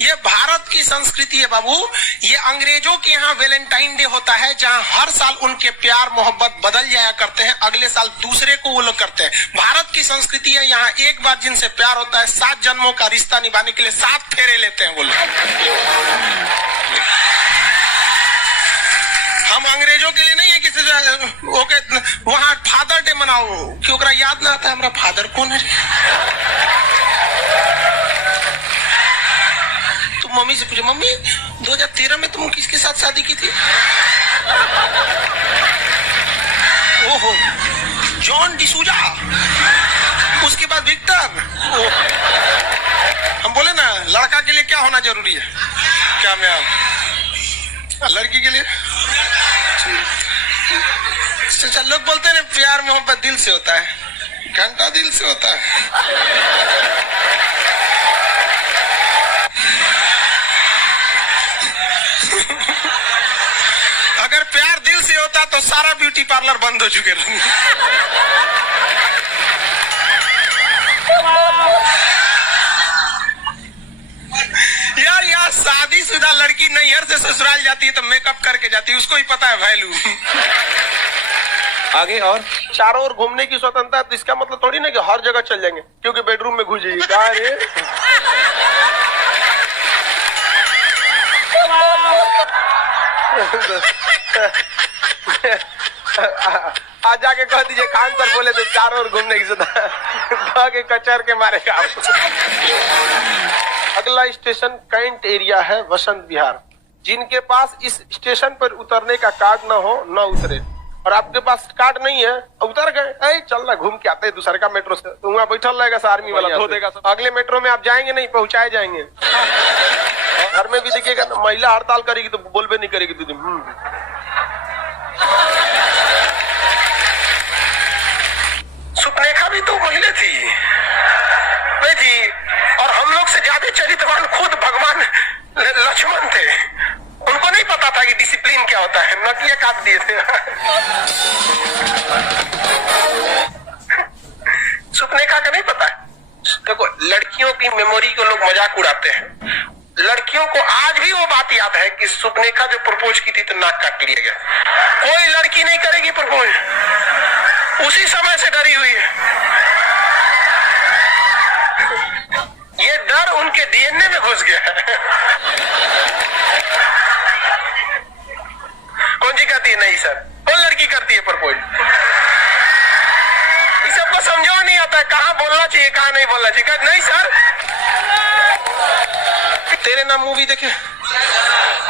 ये भारत की संस्कृति है बाबू। ये अंग्रेजों के यहाँ वैलेंटाइन डे होता है, जहाँ हर साल उनके प्यार मोहब्बत बदल जाया करते हैं, अगले साल दूसरे को वो लोग करते हैं। भारत की संस्कृति है, यहाँ एक बार जिनसे प्यार होता है, 7 जन्मों का रिश्ता निभाने के लिए 7 फेरे लेते हैं वो लोग। हम अंग्रेजों के लिए नहीं है किसी ओके वहां फादर डे मनाओ कि ओकरा याद ना आता है हमारा फादर कौन है। तुम मम्मी से पूछो, मम्मी 2013 में तुम किसके साथ शादी की थी? ओहो, जॉन डिसूजा, उसके बाद विक्टर। हम बोले ना, लड़का के लिए क्या होना जरूरी है? क्या मैं लड़की के लिए? लोग बोलते हैं प्यार मोहब्बत दिल से होता है, घंटा दिल से होता है। होता तो सारा ब्यूटी पार्लर बंद हो चुके रहते। यार यहाँ शादीशुदा लड़की नैहर से ससुराल जाती है तो मेकअप करके जाती है, उसको ही पता है वैल्यू। आगे और चारों ओर घूमने की स्वतंत्रता है, तो इसका मतलब थोड़ी ना कि हर जगह चल जाएंगे क्योंकि बेडरूम में घुस जाइए। क्या रे आज जाके कह दीजिए खान सर बोले तो चारों ओर घूमने की स्वतंत्रता के कचर के मारेगा आपको। अगला स्टेशन कैंट एरिया है, वसंत विहार। जिनके पास इस स्टेशन पर उतरने का कार्ड न हो न उतरे, और आपके पास कार्ड नहीं है उतर गए, चल ना घूम के आते हैं दूसरे का मेट्रो से, तो वहाँ बैठल रहेगा सर आर्मी वाला धो देगा। अगले मेट्रो में आप जाएंगे नहीं, पहुंचाए जाएंगे। घर में भी देखिएगा ना, महिला हड़ताल करेगी तो बोलबे नहीं करेगी दीदी। सुपनेखा भी तो महिला थी, नहीं थी? और हम लोग से ज्यादा चरित्रवान खुद भगवान लक्ष्मण थे। उनको नहीं पता था कि डिसिप्लिन क्या होता है, नकिया काट दिए थे। सुपनेखा का नहीं पता। देखो लड़कियों की मेमोरी को लोग मजाक उड़ाते हैं, लड़कियों को आज भी वो बात याद है कि सुपनेखा जो प्रपोज की थी तो नाक काट लिया गया। कोई लड़की नहीं करेगी प्रपोज, उसी समय से डरी हुई है। ये डर उनके डीएनए में घुस गया है। कौन सी कहती है नहीं सर, कौन लड़की करती है प्रपोज? इस सबको समझो नहीं आता है कहाँ बोलना चाहिए कहाँ नहीं बोलना चाहिए। नहीं सर, तेरे नाम मूवी देखे,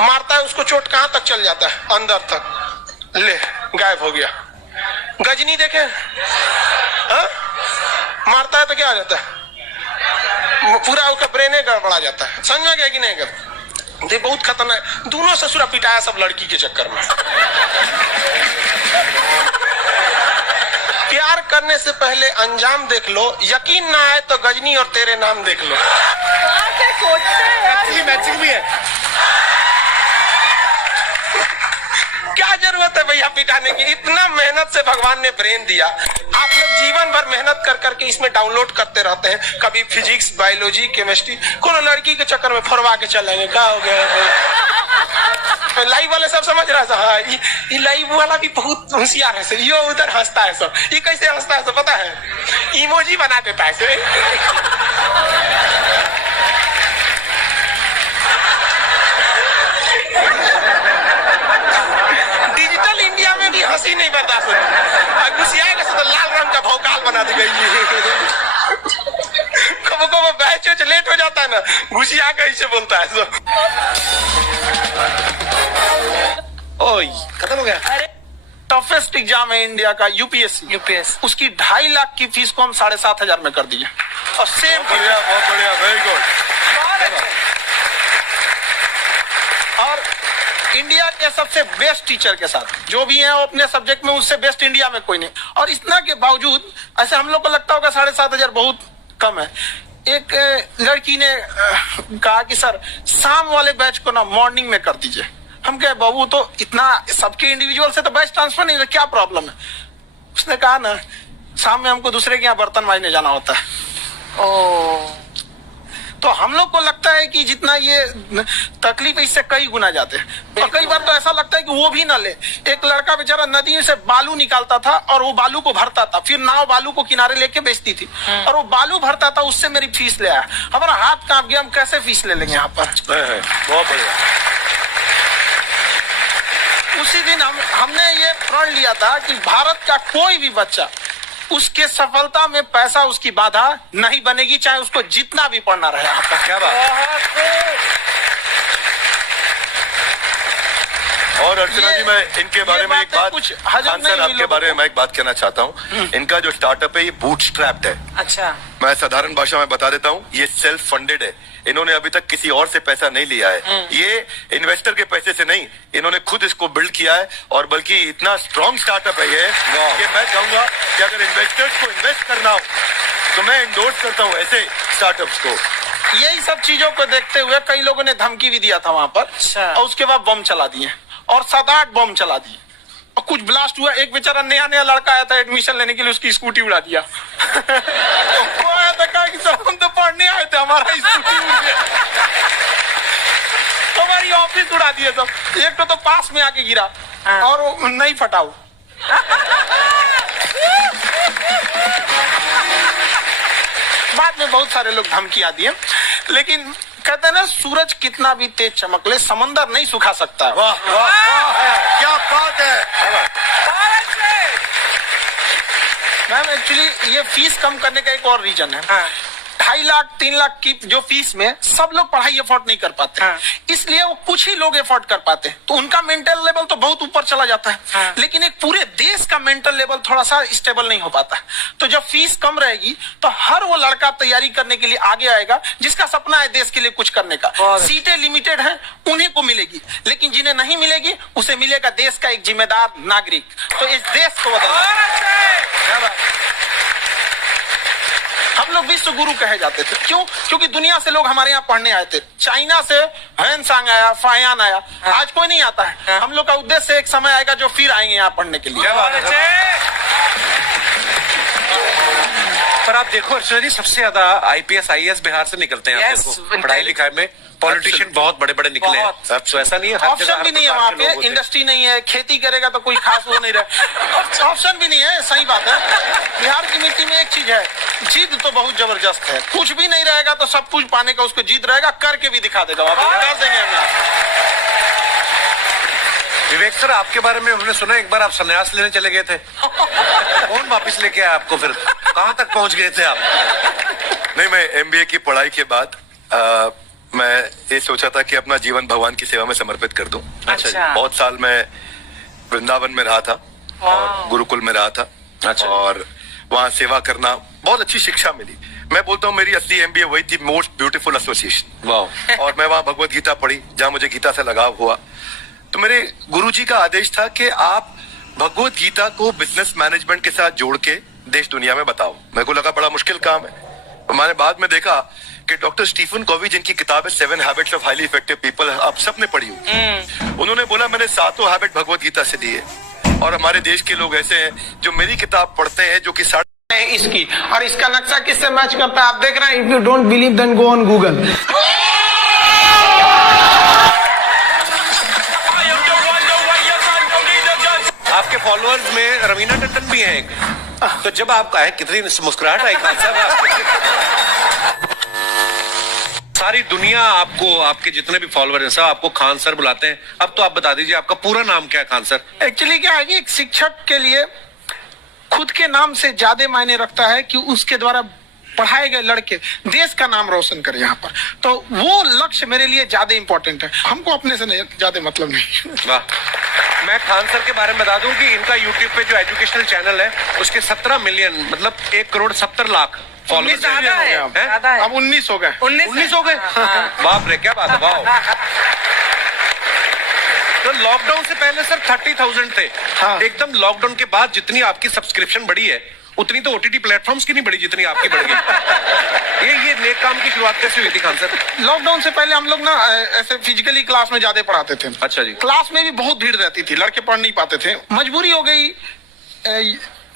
मारता है उसको चोट कहाँ तक चल जाता है, अंदर तक, ले गायब हो गया। गजनी देखे, हा? मारता है तो क्या हो जाता है, पूरा उसका ब्रेन गड़बड़ा जाता है। समझ में गया कि नहीं गया? ये बहुत खतरनाक, दोनों ससुरा पिटाया सब लड़की के चक्कर में। प्यार करने से पहले अंजाम देख लो, यकीन ना आए तो गजनी और तेरे नाम देख लो। मैचिंग भी है। क्या जरूरत है भैया पिटाने की? इतना मेहनत से भगवान ने ब्रेन दिया, आप लोग जीवन भर मेहनत कर करके इसमें डाउनलोड करते रहते हैं, कभी फिजिक्स, बायोलॉजी, केमिस्ट्री। कोई लड़की के चक्कर में फरवा के चलेंगे, क्या हो गया? लाइव वाले सब समझ रहा है, हाँ ये लाइव वाला भी बहुत होशियार है, ये उधर हंसता है सब। ये कैसे हंसता है सब पता है? इमोजी बना देता है। डिजिटल इंडिया में भी हंसी नहीं बर्दाश्त होती, घुसियाएगा तो लाल रंग का भौकाल बना दी गई। कबो कबो बैच लेट हो जाता है ना, घुसिया के ऐसे बोलता है सब। ओए खत्म हो गया। टफेस्ट एग्जाम है इंडिया का, यूपीएससी। उसकी 2.5 लाख की फीस को हम 7,500 में कर दिए, और सेम बढ़िया, बहुत बढ़िया, वेरी गुड। और इंडिया के सबसे बेस्ट टीचर के साथ जो भी हैं वो अपने सब्जेक्ट में उससे बेस्ट इंडिया में कोई नहीं। और इतना के बावजूद ऐसे हम लोग को लगता होगा 7,500 बहुत कम है। एक लड़की ने कहा कि सर शाम वाले बैच को ना मॉर्निंग में कर दीजिए। हम कहे बाबू तो इतना सबके इंडिविजुअल से तो बैच ट्रांसफर नहीं, क्या प्रॉब्लम है? उसने कहा ना शाम में हमको दूसरे के यहाँ बर्तन मांजने जाना होता है। तो हम लोग को लगता है कि जितना ये तकलीफ है इससे कई गुना जाते हैं। और कई बार तो ऐसा लगता है कि वो भी ना ले। एक लड़का बेचारा नदी से बालू निकालता था और वो बालू को भरता था, फिर नाव बालू को किनारे लेके बेचती थी, और वो बालू भरता था, उससे मेरी फीस ले आया। हमारा हाथ कांप गया, हम कैसे फीस ले लेंगे यहाँ पर? बहुत बढ़िया। उसी दिन हमने ये प्रण लिया था कि भारत का कोई भी बच्चा उसके सफलता में पैसा उसकी बाधा नहीं बनेगी, चाहे उसको जितना भी पढ़ना रहे। आपका क्या बात। और अर्चना जी मैं इनके बारे में एक बात, कुछ खान सर आपके बारे में मैं एक बात कहना चाहता हूँ। इनका जो स्टार्टअप है ये बूटस्ट्रैप्ड है। अच्छा, मैं साधारण भाषा में बता देता हूँ, ये सेल्फ फंडेड है। इन्होंने अभी तक किसी और से पैसा नहीं लिया है, ये इन्वेस्टर के पैसे से नहीं, इन्होंने खुद इसको बिल्ड किया है। और बल्कि इतना स्ट्रॉन्ग स्टार्टअप है ये कि मैं चाहूंगा कि अगर इन्वेस्टर्स को इन्वेस्ट करना हो तो मैं इंडोर्स करता हूँ ऐसे स्टार्टअप्स को। यही सब चीजों को देखते हुए कई लोगों ने धमकी भी दिया था वहां पर, और उसके बाद बम चला दिए, और 7-8 बम चला दिए। और कुछ ब्लास्ट हुआ, एक बेचारा नया नया लड़का आया था एडमिशन लेने के लिए, उसकी स्कूटी उड़ा दिया। तो वो आया था, कहा कि सर हम तो पढ़ने आए थे, हमारा स्कूटी उड़ गया। हमारी ऑफिस उड़ा दिया सब। एक तो पास में आके गिरा और वो नहीं फटा वो। बाद में बहुत सारे लोग धमकियां दिए, लेकिन कहते हैं ना, सूरज कितना भी तेज चमक ले, समंदर नहीं सुखा सकता। वाह वाह वाह, क्या बात है। मैम एक्चुअली ये फीस कम करने का एक और रीजन है। 2.5 लाख 3 लाख की जो फीस में सब लोग पढ़ाई अफोर्ड नहीं कर पाते, इसलिए वो कुछ ही लोग अफोर्ड कर पाते हैं, तो उनका मेंटल लेवल तो बहुत ऊपर चला जाता है, लेकिन एक पूरे देश का मेंटल लेवल थोड़ा सा स्टेबल नहीं हो पाता। तो जब फीस कम रहेगी तो हर वो लड़का तैयारी करने के लिए आगे आएगा जिसका सपना है देश के लिए कुछ करने का। सीटें लिमिटेड है, उन्हीं को मिलेगी, लेकिन जिन्हें नहीं मिलेगी उसे मिलेगा देश का एक जिम्मेदार नागरिक। तो इस देश को बदलना। हम लोग विश्व गुरु कहे जाते थे, क्यों? क्योंकि दुनिया से लोग हमारे यहाँ पढ़ने आए थे। चाइना से हैंसांग आया, फायान आया, आज कोई नहीं आता है। हम लोग का उद्देश्य एक समय आएगा जो फिर आएंगे यहाँ पढ़ने के लिए। पर आप देखो अर्चना जी, सबसे ज्यादा IPS IAS बिहार से निकलते हैं। आप देखो पढ़ाई लिखाई में पॉलिटिशियन बहुत बड़े बड़े निकले हैं, तो ऐसा नहीं है, हर ऑप्शन जगह भी नहीं है वहाँ पे, इंडस्ट्री नहीं है, खेती करेगा तो कोई खास वो नहीं रहे, ऑप्शन भी नहीं है। सही बात है। बिहार की मिट्टी में एक चीज है, जिद तो बहुत जबरदस्त है। कुछ भी नहीं रहेगा तो सब कुछ पाने का उसको जिद रहेगा, करके भी दिखा देगा, कर देंगे हम। विवेक सर, आपके बारे में हमने सुना एक बार आप संन्यास लेने चले गए थे। कौन वापस लेके आया आपको? फिर कहाँ तक पहुंच गए थे आप? नहीं, मैं MBA की पढ़ाई के बाद मैं ये सोचा था कि अपना जीवन भगवान की सेवा में समर्पित कर दूं। अच्छा। बहुत साल मैं वृंदावन में रहा था और गुरुकुल में रहा था। अच्छा। और वहाँ सेवा करना, बहुत अच्छी शिक्षा मिली। मैं बोलता हूँ मेरी असली MBA वही थी, मोस्ट ब्यूटीफुल एसोसिएशन। वाह। और मैं वहाँ भगवत गीता पढ़ी, जहाँ मुझे गीता से लगाव हुआ। तो मेरे गुरुजी का आदेश था कि आप भगवत गीता को बिजनेस मैनेजमेंट के साथ जोड़ के देश दुनिया में बताओ। मेरे को लगा बड़ा मुश्किल काम है। मैंने बाद में देखा कि डॉक्टर स्टीफन कोवी, जिनकी किताब है 7 habits of highly effective people, आप सबने पढ़ी हो, उन्होंने बोला मैंने 7 हैबिट भगवत गीता से दी है। और हमारे देश के लोग ऐसे हैं जो मेरी किताब पढ़ते हैं, जो कि इसकी और इसका नक्शा किससे मैच करता है आप देख रहे हैं। If you don't believe then go on Google. आपके फॉलोअर्स में रवीना टंडन भी है एक, तो जब आप आए कितनी मुस्कुराहट आई खान साहब। सारी दुनिया आपको, आपके जितने भी फॉलोअर हैं सब आपको खान सर बुलाते हैं। अब तो आप बता दीजिए आपका पूरा नाम क्या है खान सर? एक्चुअली क्या है कि एक शिक्षक के लिए खुद के नाम से ज्यादा मायने रखता है कि उसके द्वारा पढ़ाए गए लड़के देश का नाम रोशन करें यहाँ पर। तो वो लक्ष्य मेरे लिए ज्यादा इंपॉर्टेंट है, हमको अपने से ज्यादा मतलब नहीं। वाह। मैं खान सर के बारे में बता दूं कि इनका यूट्यूब पे जो एजुकेशनल चैनल है उसके 17 मिलियन, मतलब 1 करोड़ 70 लाख फॉलोअर्स हैं। अब 19 हो गए। 19 हो गए। बाप रे, क्या बात है। वाह। तो लॉकडाउन से पहले सर 30,000 थे। हाँ। एकदम लॉकडाउन के बाद जितनी आपकी सब्सक्रिप्शन बढ़ी है उतनी तो OTT प्लेटफॉर्म्स की नहीं बढ़ी जितनी आपकी बढ़ गई। ये नेक काम की शुरुआत कैसे हुई थी खान सर? लॉकडाउन से पहले हम लोग ना ऐसे फिजिकली क्लास में ज्यादा पढ़ाते थे। अच्छा जी। क्लास में भी बहुत भीड़ रहती थी, लड़के पढ़ नहीं पाते थे। मजबूरी हो गई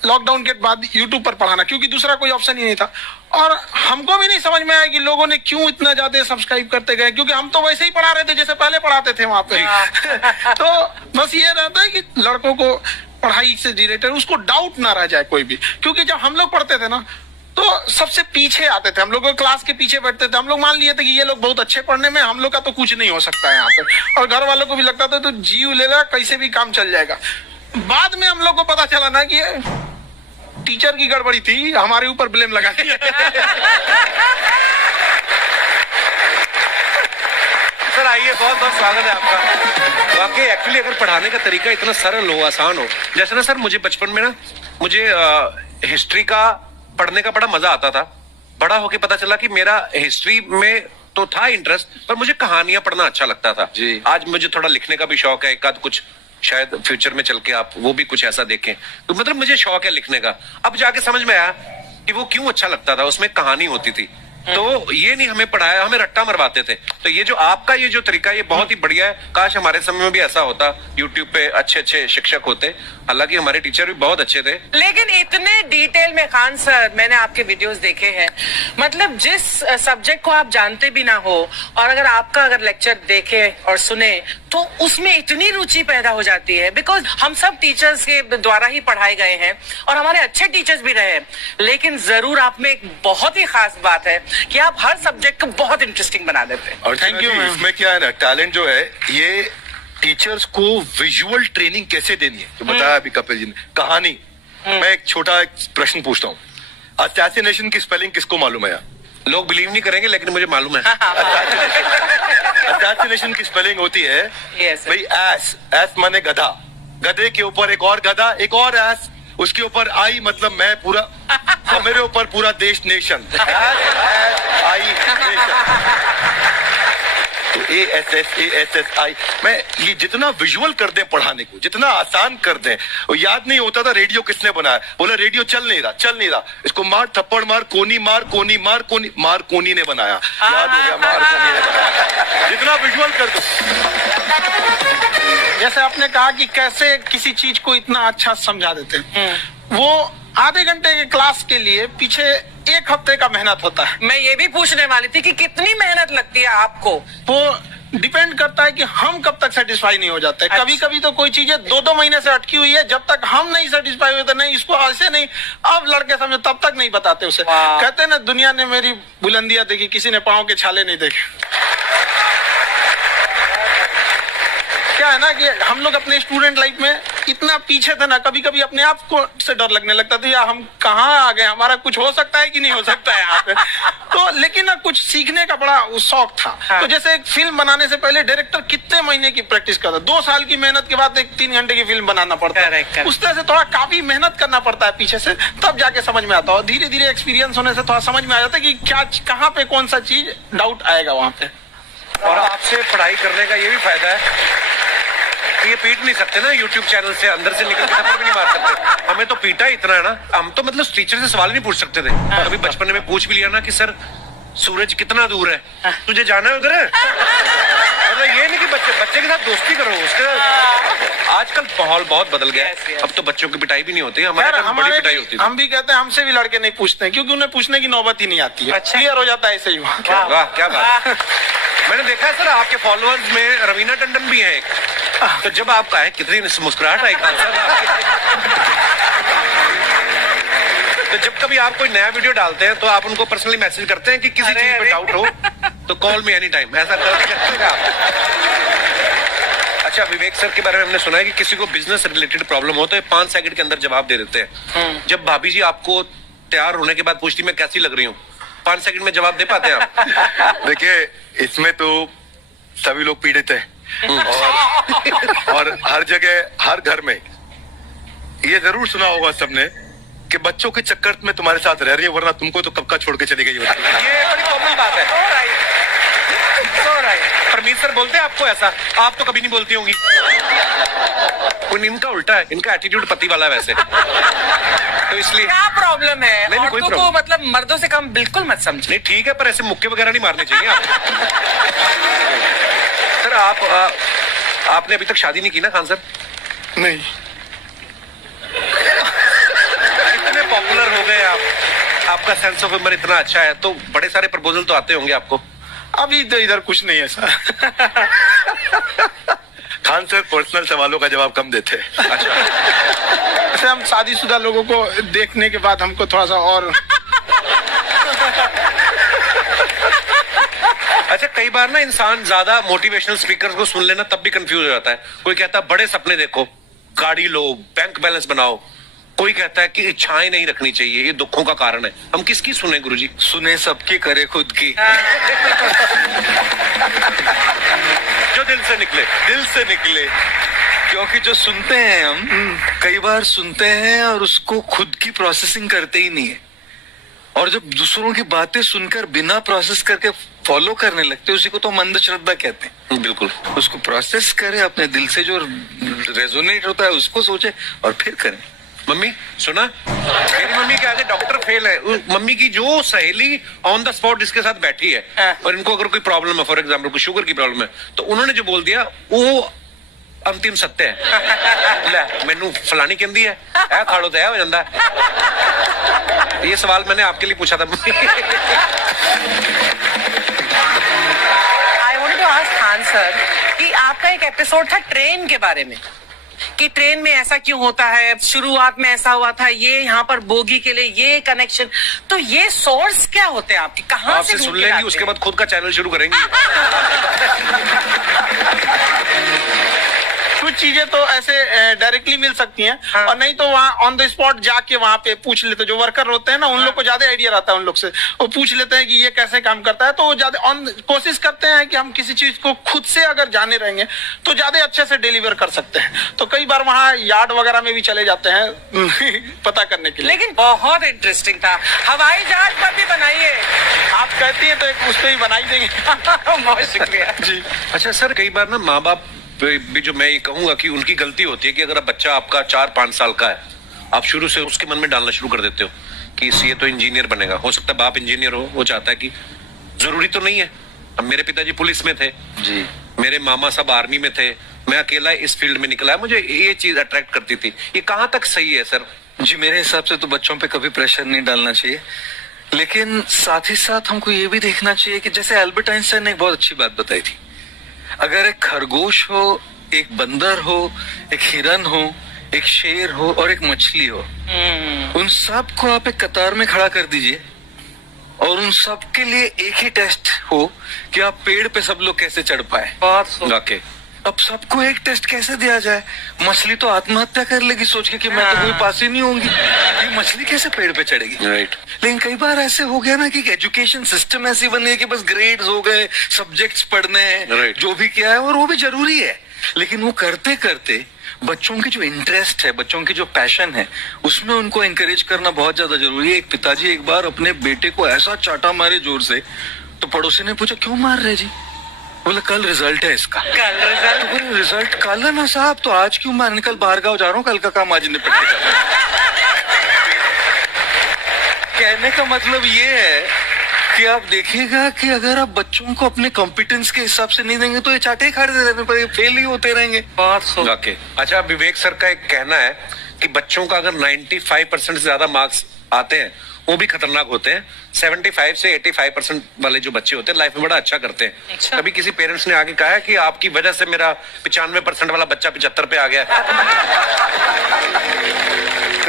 लॉकडाउन के बाद यूट्यूब पर पढ़ाना, क्योंकि दूसरा कोई ऑप्शन ही नहीं था। और हमको भी नहीं समझ में आया कि लोगों ने क्यों इतना ज्यादा सब्सक्राइब करते गए, क्योंकि हम तो वैसे ही पढ़ा रहे थे जैसे पहले पढ़ाते थे वहां पे। तो बस ये रहता है कि लड़कों को पढ़ाई से रिलेटेड उसको डाउट ना रह जाए कोई भी, क्योंकि जब हम लोग पढ़ते थे ना तो सबसे पीछे आते थे, हम लोग क्लास के पीछे बैठते थे। हम लोग मान लिए थे कि ये लोग बहुत अच्छे पढ़ने में, हम लोग का तो कुछ नहीं हो सकता है यहाँ पे। और घर वालों को भी लगता था तो जीव लेगा, कैसे भी काम चल जाएगा। बाद में हम लोग को पता चला ना कि टीचर की गड़बड़ी थी, हमारे ऊपर ब्लेम लगा दिया। सर आइए, बहुत बहुत स्वागत है आपका। वाकई एक्चुअली अगर पढ़ाने का तरीका इतना सरल हो, आसान हो, जैसे ना सर मुझे बचपन में ना मुझे हिस्ट्री का पढ़ने का बड़ा मजा आता था। बड़ा होके पता चला कि मेरा हिस्ट्री में तो था इंटरेस्ट, पर मुझे कहानियां पढ़ना अच्छा लगता था जी। आज मुझे थोड़ा लिखने का भी शौक है, एक आध कुछ शायद फ्यूचर में चल के आप वो भी कुछ ऐसा देखें, तो मतलब मुझे शौक है लिखने का। अब जाके समझ में आया कि वो क्यों अच्छा लगता था, उसमें कहानी होती थी। तो ये नहीं हमें पढ़ाया, हमें रट्टा मरवाते थे। तो ये जो आपका ये जो तरीका ये बहुत ही बढ़िया है। काश हमारे समय में भी ऐसा होता, यूट्यूब पे अच्छे अच्छे शिक्षक होते। हालांकि हमारे टीचर भी बहुत अच्छे थे। लेकिन इतने डिटेल में खान सर, मैंने आपके वीडियोस देखे हैं, मतलब जिस सब्जेक्ट को आप जानते भी ना हो और अगर लेक्चर देखे और सुने तो उसमें इतनी रुचि पैदा हो जाती है। बिकॉज हम सब टीचर्स के द्वारा ही पढ़ाए गए हैं और हमारे अच्छे टीचर्स भी रहे हैं, लेकिन जरूर आप में एक बहुत ही खास बात है कि आप हर सब्जेक्ट को बहुत इंटरेस्टिंग बना देते हैं। और थैंक यू। इसमें क्या है ना, टैलेंट जो है ये टीचर्स को विजुअल ट्रेनिंग कैसे देनी है, जो बताया अभी कपिल जी ने, कहानी। मैं एक छोटा प्रश्न पूछता हूँ, असैसिनेशन की स्पेलिंग किसको मालूम है? लोग बिलीव नहीं करेंगे लेकिन मुझे मालूम है। असैसिनेशन की स्पेलिंग होती है Yes, sir. भाई एस। एस माने गधा, गधे के ऊपर एक और गधा, एक और एस, उसके ऊपर आई मतलब मैं पूरा, और मेरे ऊपर पूरा देश नेशन। आई नेशन। तो ASSASSI मैं ये जितना विजुअल कर दें पढ़ाने को, जितना आसान कर दें। वो याद नहीं होता था रेडियो किसने बनाया, बोला रेडियो चल नहीं रहा, इसको मार थप्पड़ मार, कोनी मार, कोनी मार, कोनी मार, कोनी ने बनाया। याद हो गया, मार कोनी ने बनाया। जितना विजुअल कर दो। जैसे आपने कहा कि कैसे किसी चीज को इतना अच्छा समझा देते हैं, वो आधे घंटे के क्लास के लिए पीछे एक हफ्ते का मेहनत होता है। मैं ये भी पूछने वाली थी कि कितनी मेहनत लगती है आपको। वो डिपेंड करता है कि हम कब तक सेटिस्फाई नहीं हो जाते। अच्छा। कभी कभी तो कोई चीजें 2-2 महीने से अटकी हुई है, जब तक हम नहीं सेटिस्फाई होते, नहीं इसको ऐसे नहीं, अब लड़के समझो तब तक नहीं बताते उसे। वाह। कहते हैं ना, दुनिया ने मेरी बुलंदियां देखी, किसी ने पाँव के छाले नहीं देखे। क्या है ना कि हम लोग अपने स्टूडेंट लाइफ में इतना पीछे थे ना, कभी कभी अपने आप को से डर लगने लगता था, यार हम कहाँ आ गए, हमारा कुछ हो सकता है कि नहीं हो सकता है यहाँ पे। तो लेकिन ना कुछ सीखने का बड़ा शौक था। हाँ। तो जैसे एक फिल्म बनाने से पहले डायरेक्टर कितने महीने की प्रैक्टिस करता है, 2 साल की मेहनत के बाद एक 3 घंटे की फिल्म बनाना पड़ता है। Correct, correct. उस तरह से थोड़ा काफी मेहनत करना पड़ता है पीछे से, तब जाके समझ में आता है। और धीरे धीरे एक्सपीरियंस होने से थोड़ा समझ में आ जाता है कि क्या, कहाँ पे कौन सा चीज डाउट आएगा वहां पे। और आपसे पढ़ाई करने का ये भी फायदा है कि ये पीट नहीं सकते ना यूट्यूब चैनल से, अंदर से निकल के थप्पड़ भी नहीं मार सकते। हमें तो पीटा इतना है ना, हम तो मतलब टीचर से सवाल नहीं पूछ सकते थे। कभी बचपन में पूछ भी लिया ना कि सर सूरज कितना दूर है, तुझे जाना है उधर है। मतलब ये नहीं कि बच्चे के साथ दोस्ती करो, उसके आजकल माहौल बहुत बदल गया है। अब तो बच्चों की पिटाई भी नहीं होती, हमारे टाइम बड़ी पिटाई होती थी। हम भी कहते हैं, हमसे भी लड़के नहीं पूछते हैं, क्योंकि उन्हें पूछने की नौबत ही नहीं आती है। अच्छा। क्लियर हो जाता है ऐसे ही वहाँ। वाह क्या बात है। मैंने देखा है सर आपके फॉलोअर्स में रवीना टंडन भी है एक। तो जब आप कहें कितनी मुस्कुराहट आई खान साहब। तो जब कभी आप कोई नया वीडियो डालते हैं तो आप उनको पर्सनली मैसेज करते हैं कि किसी चीज पे डाउट हो तो कॉल मी एनी टाइम, ऐसा करते हैं आप? अच्छा, विवेक सर के बारे में हमने सुना है कि किसी को बिजनेस रिलेटेड प्रॉब्लम हो तो ये 5 सेकंड के अंदर जवाब दे देते हैं। जब भाभी जी आपको तैयार होने के बाद पूछती मैं कैसी लग रही हूँ, 5 सेकंड में जवाब दे पाते हैं आप? देखिए, इसमें तो सभी लोग पीड़ित हैं। और हर जगह, हर घर में ये जरूर सुना होगा सबने कि बच्चों के चक्कर में तुम्हारे साथ रह रही है, वरना तुमको तो कब का छोड़ के चली गई होती। ये बड़ी कॉमन बात है। परमीत सर बोलते हैं आपको ऐसा? आप तो कभी नहीं बोलती होंगी। इनका उल्टा है, इनका एटीट्यूड पति वाला है वैसे, तो इसलिए। क्या प्रॉब्लम है? नहीं, कोई औरतों को प्रॉब्लम। मतलब मर्दों से कम बिल्कुल मत समझे। नहीं ठीक है, पर ऐसे मुक्के वगैरह नहीं मारने चाहिए आप। सर आपने अभी तक शादी नहीं की ना खान सर? नहीं, इतने पॉपुलर हो गए आप, आपका सेंस ऑफ ह्यूमर इतना अच्छा है, तो बड़े सारे प्रपोजल तो आते होंगे आपको। अभी तो इधर कुछ नहीं है सर। खान सर पर्सनल सवालों का जवाब कम देते हैं। अच्छा, वैसे हम शादीशुदा लोगों को देखने के बाद हमको थोड़ा सा और अच्छा कई बार ना इंसान ज्यादा मोटिवेशनल स्पीकर को सुन लेना तब भी कंफ्यूज हो जाता है। कोई कहता है बड़े सपने देखो, गाड़ी लो, बैंक बैलेंस बनाओ। कोई कहता है कि इच्छाएं नहीं रखनी चाहिए, ये दुखों का कारण है। हम किसकी सुने गुरुजी? सुने सबकी, करे खुद की। जो दिल से निकले। दिल से निकले, क्योंकि जो सुनते हैं हम कई बार सुनते हैं और उसको खुद की प्रोसेसिंग करते ही नहीं है, और जब दूसरों की बातें सुनकर बिना प्रोसेस करके फॉलो करने लगते हैं, उसी को तो मंद श्रद्धा कहते हैं। बिल्कुल। उसको प्रोसेस करें, अपने दिल से जो रेजोनेट होता है उसको सोचे और फिर करें। मम्मी सुना, मेरी मम्मी के आगे डॉक्टर फेल है। मम्मी की जो सहेली ऑन द स्पॉट जिसके साथ बैठी है और इनको अगर कोई प्रॉब्लम है, फॉर एग्जाम्पल कोई शुगर की प्रॉब्लम है, तो उन्होंने जो बोल दिया वो अंतिम सत्य है। ले मैनू फलानी कहती है खाड़ो तो हो जाता है। ये सवाल मैंने आपके लिए पूछा था। I wanted to ask Khan sir कि आपका एक एपिसोड था ट्रेन के बारे में, कि ट्रेन में ऐसा क्यों होता है, शुरुआत में ऐसा हुआ था, ये यहाँ पर बोगी के लिए ये कनेक्शन, तो ये सोर्स क्या होते हैं आपकी, कहाँ से आपसे सुन लेंगी, उसके बाद खुद का चैनल शुरू करेंगी। कुछ चीजें तो ऐसे डायरेक्टली मिल सकती हैं, और नहीं तो वहाँ ऑन द स्पॉट जाके वहाँ पे पूछ लेते, जो वर्कर होते हैं ना, उन लोग को ज्यादा आइडिया रहता है उन लोग से, वो पूछ लेते हैं कि ये कैसे काम करता है, तो वो ज्यादा कोशिश करते हैं कि हम किसी चीज को खुद से अगर जाने रहेंगे तो ज्यादा अच्छे से डिलीवर कर सकते हैं। तो कई बार वहाँ यार्ड वगैरह में भी चले जाते हैं पता करने के लिए। लेकिन बहुत इंटरेस्टिंग था। हवाई जहाज पर भी बनाइए, आप कहती हैं तो एक उस पर ही बनाई देंगे। बहुत शुक्रिया जी। अच्छा सर, कई बार ना माँ बाप भी, जो मैं ये कहूंगा कि उनकी गलती होती है कि अगर बच्चा आपका 4-5 साल का है, आप शुरू से उसके मन में डालना शुरू कर देते हो कि ये तो इंजीनियर बनेगा। हो सकता है बाप इंजीनियर हो, वो चाहता है कि जरूरी तो नहीं है। अब मेरे पिताजी पुलिस में थे जी, मेरे मामा सब आर्मी में थे, मैं अकेला इस फील्ड में निकला है, मुझे ये चीज अट्रैक्ट करती थी। ये कहाँ तक सही है सर? जी मेरे हिसाब से तो बच्चों पे कभी प्रेशर नहीं डालना चाहिए, लेकिन साथ ही साथ हमको ये भी देखना चाहिए कि जैसे एल्बर्ट आइंस्टाइन ने एक बहुत अच्छी बात बताई थी, अगर एक खरगोश हो, एक बंदर हो, एक हिरन हो, एक शेर हो और एक मछली हो, उन सब को आप एक कतार में खड़ा कर दीजिए और उन सब के लिए एक ही टेस्ट हो कि आप पेड़ पे सब लोग कैसे चढ़ पाए। वाकई अब सबको एक टेस्ट कैसे दिया जाए? मछली तो आत्महत्या कर लेगी सोच के कि मैं तो कोई पास ही नहीं होंगी, ये मछली कैसे पेड़ पे चढ़ेगी? राइट। लेकिन कई बार ऐसे हो गया ना कि एजुकेशन सिस्टम ऐसी बनी है कि बस ग्रेड्स हो गए, सब्जेक्ट्स पढ़ने हैं, Right. जो भी किया है, और वो भी जरूरी है, लेकिन वो करते करते बच्चों की जो इंटरेस्ट है, बच्चों की जो पैशन है, उसमें उनको एनकरेज करना बहुत ज्यादा जरूरी है। एक पिताजी एक बार अपने बेटे को ऐसा चाटा मारे जोर से, तो पड़ोसी ने पूछा क्यों मार रहे जी? बोले कल रिजल्ट है इसका। कल रिजल्ट? रिजल्ट कल है ना साहब, तो आज क्यों मैं कल बाहर गाँव जा रहा हूँ, कल का काम आज निपट के जा रहा हूं। कहने का मतलब ये है कि आप देखिएगा कि अगर आप बच्चों को अपने कॉम्पिटेंस के हिसाब से नहीं देंगे तो ये चाटे ही खाते रहने पर फेल ही होते रहेंगे। वाकई। अच्छा, विवेक सर का एक कहना है कि बच्चों का अगर 95% से ज्यादा मार्क्स आते हैं वो भी खतरनाक होते हैं। 75 से 85% वाले जो बच्चे होते हैं लाइफ में बड़ा अच्छा करते हैं। अच्छा। कभी किसी पेरेंट्स ने आगे कहा है कि आपकी वजह से मेरा 95% वाला बच्चा 75 पे आ गया?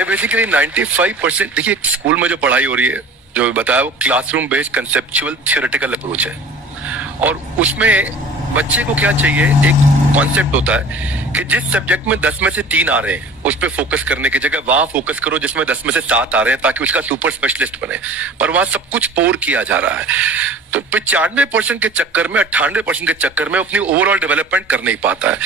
बेसिकली 95%, देखिए स्कूल में जो पढ़ाई हो रही है, जो बताया, वो classroom based conceptual theoretical approach है, और उसमें बच्चे को क्या चाहिए, एक कॉन्सेप्ट होता है कि जिस सब्जेक्ट में 10 में से 3 आ रहे हैं उस पर फोकस करने की जगह वहां फोकस करो जिसमें 10 में से 7 आ रहे हैं, ताकि उसका सुपर स्पेशलिस्ट बने। पर वहां सब कुछ पोर किया जा रहा है, तो 95% के चक्कर में, 98% के चक्कर में अपनी ओवरऑल डेवलपमेंट कर नहीं पाता है।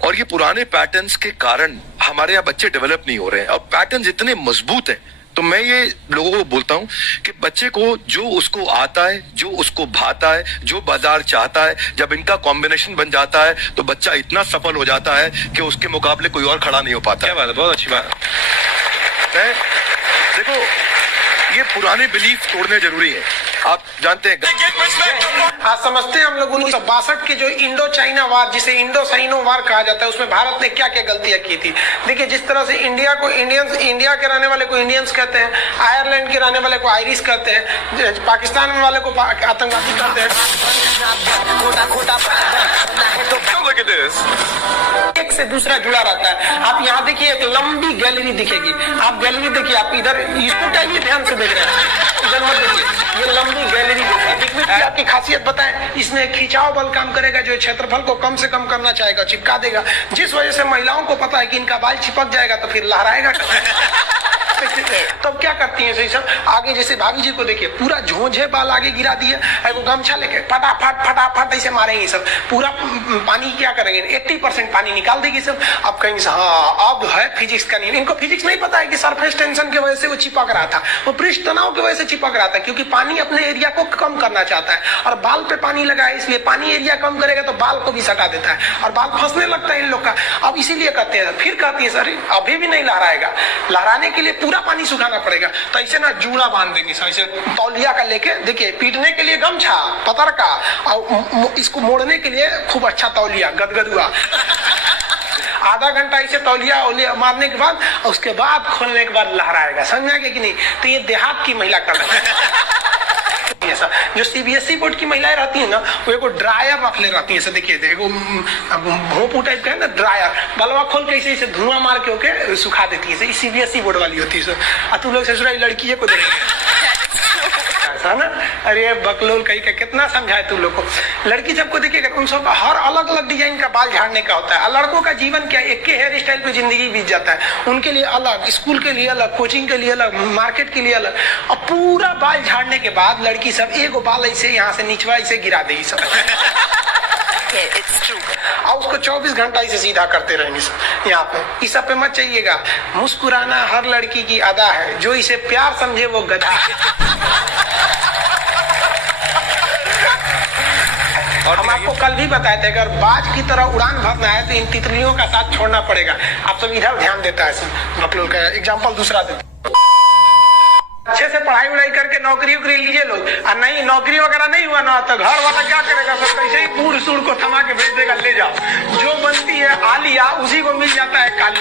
और ये पुराने पैटर्न्स के कारण हमारे यहाँ बच्चे डेवलप नहीं हो रहे हैं। अब पैटर्न्स इतने मजबूत हैं, तो मैं ये लोगों को बोलता हूं कि बच्चे को जो उसको आता है, जो उसको भाता है, जो बाजार चाहता है, जब इनका कॉम्बिनेशन बन जाता है तो बच्चा इतना सफल हो जाता है कि उसके मुकाबले कोई और खड़ा नहीं हो पाता। क्या बात है, बहुत अच्छी बात है। देखो, ये पुराने बिलीफ तोड़ने जरूरी है। आप जानते हैं, आज समझते हैं हम लोग 1962 के जो इंडो चाइना वार, जिसे इंडो साइनो वार कहा जाता है, उसमें भारत ने क्या क्या गलतियां की थी। देखिए, जिस तरह से इंडिया को इंडियंस, इंडिया के रहने वाले को इंडियंस कहते हैं, आयरलैंड के रहने वाले को आयरिश कहते हैं, पाकिस्तान वाले को आतंकवादी कहते हैं। एक से दूसरा जुड़ा रहता है। आप यहाँ देखिए, एक लंबी गैलरी दिखेगी, आप गैलरी देखिए, आप इधर इसको टाइम ध्यान से देख रहे हैं, इधर मत देखिए, ये लंबी गैलरी देखिए। की आपकी खासियत बताएं, इसमें खिंचाव बल काम करेगा, जो क्षेत्रफल को कम से कम करना चाहेगा, चिपका देगा, जिस वजह से महिलाओं को पता है कि इनका बाल चिपक जाएगा तो फिर लहराएगा। तब क्या करती है सही सब, आगे जैसे भाभी जी को देखिए पूरा झोंझे बाल आगे गिरा दिए, वो गमछा लेके फटाफट फटाफट ऐसे मारेंगे सब, पूरा पानी क्या करेंगे 80% पानी निकाल देगी सब। अब कहेंगे हाँ अब है फिजिक्स का नियम। इनको फिजिक्स नहीं पता है कि सरफेस टेंशन की वजह से वो चिपक रहा था, वो पृष्ठ तनाव की वजह से चिपक रहा था, क्योंकि पानी अपने एरिया को कम करना चाहता है और बाल पे पानी लगा है, इसलिए पानी एरिया कम करेगा तो बाल को भी सटा देता है और बाल फंसने लगता है इन लोग का। अब इसीलिए कहते हैं, फिर कहती है सर अभी भी नहीं लहराएगा, लहराने के लिए पूरा पानी सुखाना पड़ेगा। तो ऐसे ना जूड़ा बांध देंगे सर, ऐसे तौलिया का लेके, देखिए पीटने के लिए गमछा पतर का और इसको मोड़ने के लिए खूब अच्छा तौलिया गदगदुआ। आधा घंटा इसे तौलिया मारने के बाद उसके बाद खोलने के बाद लहराएगा, समझा कि नहीं। तो ये देहात की महिला कर रही है। जो सीबीएसई बोर्ड की महिलाएं रहती है ना, वो एक ड्रायर रख ले रहती है, देखिए देखो भोंपू टाइप का है ना ड्रायर, बलवा खोल के इसे धुआं मार के ओके सुखा देती है, सीबीएसई बोर्ड वाली होती है। तू लोग ससुराली लड़की को ना, अरे बकलोल कहीं का कितना समझाए तू लोग को। लड़की सबको देखिएगा उन सब हर अलग अलग डिजाइन का बाल झाड़ने का होता है। लड़कों का जीवन क्या, एक के हेयर स्टाइल पे जिंदगी बीत जाता है, उनके लिए अलग, स्कूल के लिए अलग, कोचिंग के लिए अलग, मार्केट के लिए अलग। और पूरा बाल झाड़ने के बाद लड़की सब एक बाल ऐसे यहाँ से निचवा ऐसे गिरा देगी सब। और उसको 24 घंटा इसे सीधा करते रहेंगे सब यहाँ पे। इस सब पे मत चाहिएगा, मुस्कुराना हर लड़की की अदा है, जो इसे प्यार समझे वो गधा है। और हम आपको कल भी बताए थे, अगर बाज की तरह उड़ान भरना है तो इन तितलियों का साथ छोड़ना पड़ेगा। आप सब इधर ध्यान देता है सब। बकलोल का एग्जाम्पल दूसरा देते, अच्छे से पढ़ाई उड़ाई करके नौकरी उकरी लीजिए लोग, और नहीं नौकरी वगैरह नहीं हुआ ना तो घर वाला क्या करेगा, सब कैसे ही बूढ़ सूढ़ को थमा के भेज देगा, ले जाओ। जो बनती है आलिया उसी को मिल जाता है काली।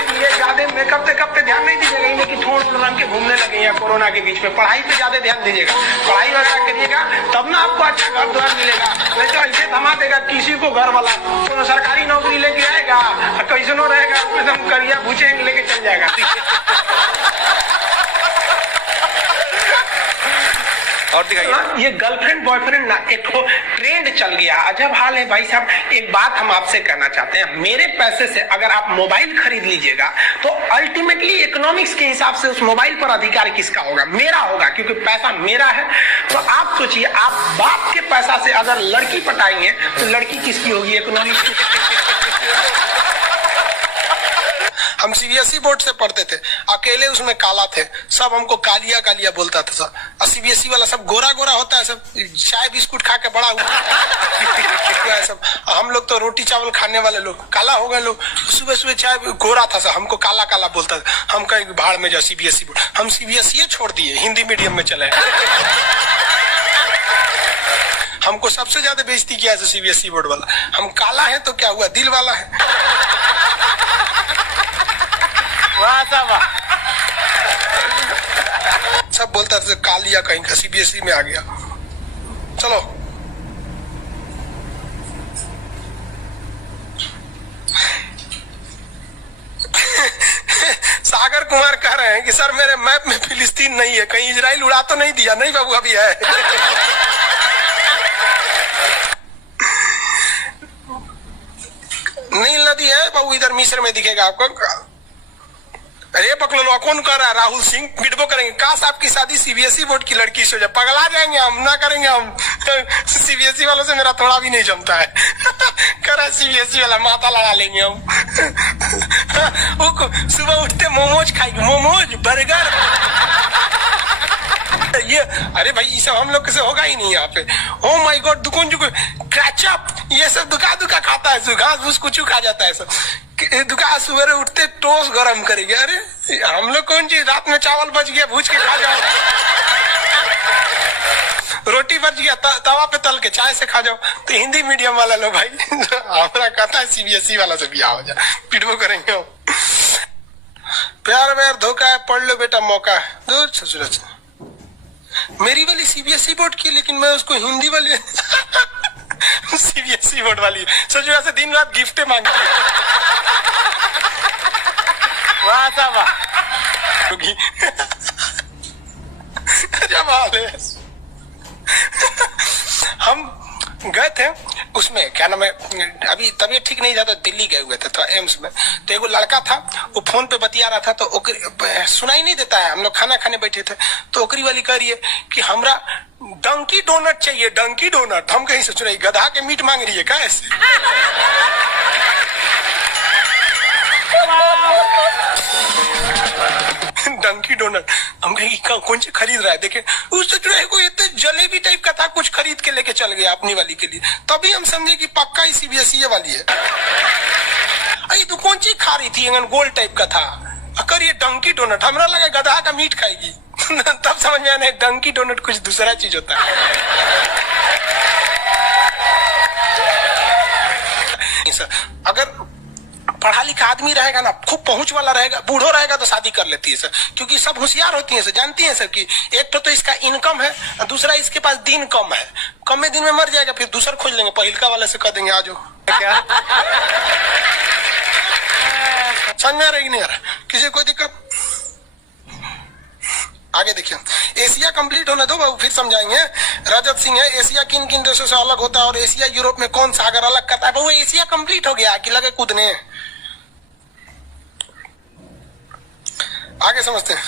इसलिए ज्यादा मेकअप टेकअप पे ध्यान नहीं दीजिएगा, कि ठोड़ रंग के घूमने लगे हैं कोरोना के बीच में। पढ़ाई पे ज्यादा ध्यान दीजिएगा, पढ़ाई वगैरह करिएगा तब ना आपको अच्छा घर द्वार मिलेगा। नहीं तो ऐसे थमा देगा किसी को घर वाला, तो सरकारी नौकरी लेके आएगा कैसे नो रहेगा, एकदम करिया भूचेंगे लेके चल जाएगा। और दिखाइए। ये गर्लफ्रेंड बॉयफ्रेंड ना एक ट्रेंड चल गया, अजब हाल है भाई साहब। एक बात हम आपसे कहना चाहते हैं, मेरे पैसे से अगर आप मोबाइल खरीद लीजिएगा तो अल्टीमेटली इकोनॉमिक्स के हिसाब से उस मोबाइल पर अधिकार किसका होगा, मेरा होगा, क्योंकि पैसा मेरा है। तो आप सोचिए, आप बाप के पैसा से अगर लड़की पटाएंगे तो लड़की किसकी होगी, इकोनॉमिक्स। हम सीबीएसई बोर्ड से पढ़ते थे, अकेले उसमें काला थे, सब हमको कालिया कालिया बोलता था सब। और सीबीएसई वाला सब गोरा गोरा होता है, सब चाय बिस्कुट खा के बड़ा हुआ है सब। हम लोग तो रोटी चावल खाने वाले लोग, काला हो गए लोग। सुबह सुबह चाय गोरा था सब, हमको काला काला बोलता था। हम कहीं भाड़ में जाओ सीबीएसई बोर्ड, हम सीबीएसई छोड़ दिए, हिंदी मीडियम में चले। हमको सबसे ज्यादा बेइज्जती किया है सीबीएसई बोर्ड वाला। हम काला है तो क्या हुआ, दिल वाला है। सब बोलता था कालिया कहीं का, सीबीएसई में आ गया। चलो सागर कुमार कह रहे हैं कि सर मेरे मैप में फिलिस्तीन नहीं है, कहीं इजराइल उड़ा तो नहीं दिया। नहीं बाबू अभी है। नील नदी है बाबू, इधर मिस्र में दिखेगा आपको। अरे पकड़ो, कौन कर रहा है, राहुल सिंह बिटबो करेंगे। काश आपकी शादी सीबीएसई बोर्ड की लड़की से हो जाए, पगला जाएंगे हम, ना करेंगे हम। सीबीएसई वालों से मेरा थोड़ा भी नहीं जमता है। करा सीबीएसई वाला माथा लड़ा लेंगे हम। सुबह उठते मोमोज खाएंगे, मोमोज बर्गर ये। अरे भाई ये सब हम लोग से होगा ही नहीं यहाँ पे। ओ माय गॉड, दुकान क्रैचअप ये सब दुका खाता है, घास भूस कुछ खा जाता है सब। दुकान सुबह उठते टोस्ट गरम करेंगे। अरे हम लोग कौन चीज, रात में चावल बच गया भूज के खा जाओ, रोटी बच गया तवा पे तल के चाय से खा जाओ। तो हिंदी मीडियम वाला लो भाई, हमारा कहता है सीबीएसई वाला से बिया हो जाए, पिटबो करेंगे हम। प्यार व्यार धोखा है, पढ़ लो बेटा मौका है। दूर ससुर से मेरी वाली सीबीएसई बोर्ड की, लेकिन मैं उसको हिंदी वाली सीबीएसई बोर्ड वाली ससुर से दिन रात गिफ्टें मांगती है। जब हाल है। हम गए थे उसमें क्या नाम है, अभी तबीयत ठीक नहीं था तो दिल्ली गए हुए थे तो एम्स में, तो एगो लड़का था वो फोन पे बतिया रहा था, तो सुनाई नहीं देता है, हम लोग खाना खाने बैठे थे, तो ओकरी वाली कह रही है कि हमरा डंकी डोनट चाहिए, डंकी डोनट। हम कहीं से सुनाई, गधा के मीट मांग रही है क्या ऐसे? डंकी डोनट। हम कहेंगे कौन से खरीद रहा है, देखे उससे जो है कोई इतने जलेबी टाइप का था, कुछ खरीद के लेके चल गया अपनी वाली के लिए, तभी हम समझे कि पक्का ही सीबीएसई वाली है। अरे तू कौन सी खा रही थी, गोल टाइप का था, अगर ये डंकी डोनट, हमरा लगा गधा का मीट खाएगी। तब समझ में आया डंकी डोनट कुछ दूसरा चीज होता है। अगर पढ़ा लिखा आदमी रहेगा ना, खूब पहुंच वाला रहेगा, बूढ़ो रहेगा तो शादी कर लेती है सर, क्योंकि सब होशियार होती है सर, जानती है सर कि एक तो इसका इनकम है, दूसरा इसके पास दिन कम है, कम में दिन में मर जाएगा, फिर दूसरा खोज लेंगे, पहिलका वाले से कह देंगे आ जाओ। क्या समझ में आ रहा है कि नहीं आ रहा? किसी कोई दिक्कत? आगे देखिए, एशिया कंप्लीट होने दो बाबू, फिर समझाएंगे। रजत सिंह है, एशिया किन किन देशों से अलग होता है और एशिया यूरोप में कौन सागर अलग करता है? बाबू एशिया कंप्लीट हो गया कि लगे कूदने? आगे समझते हैं।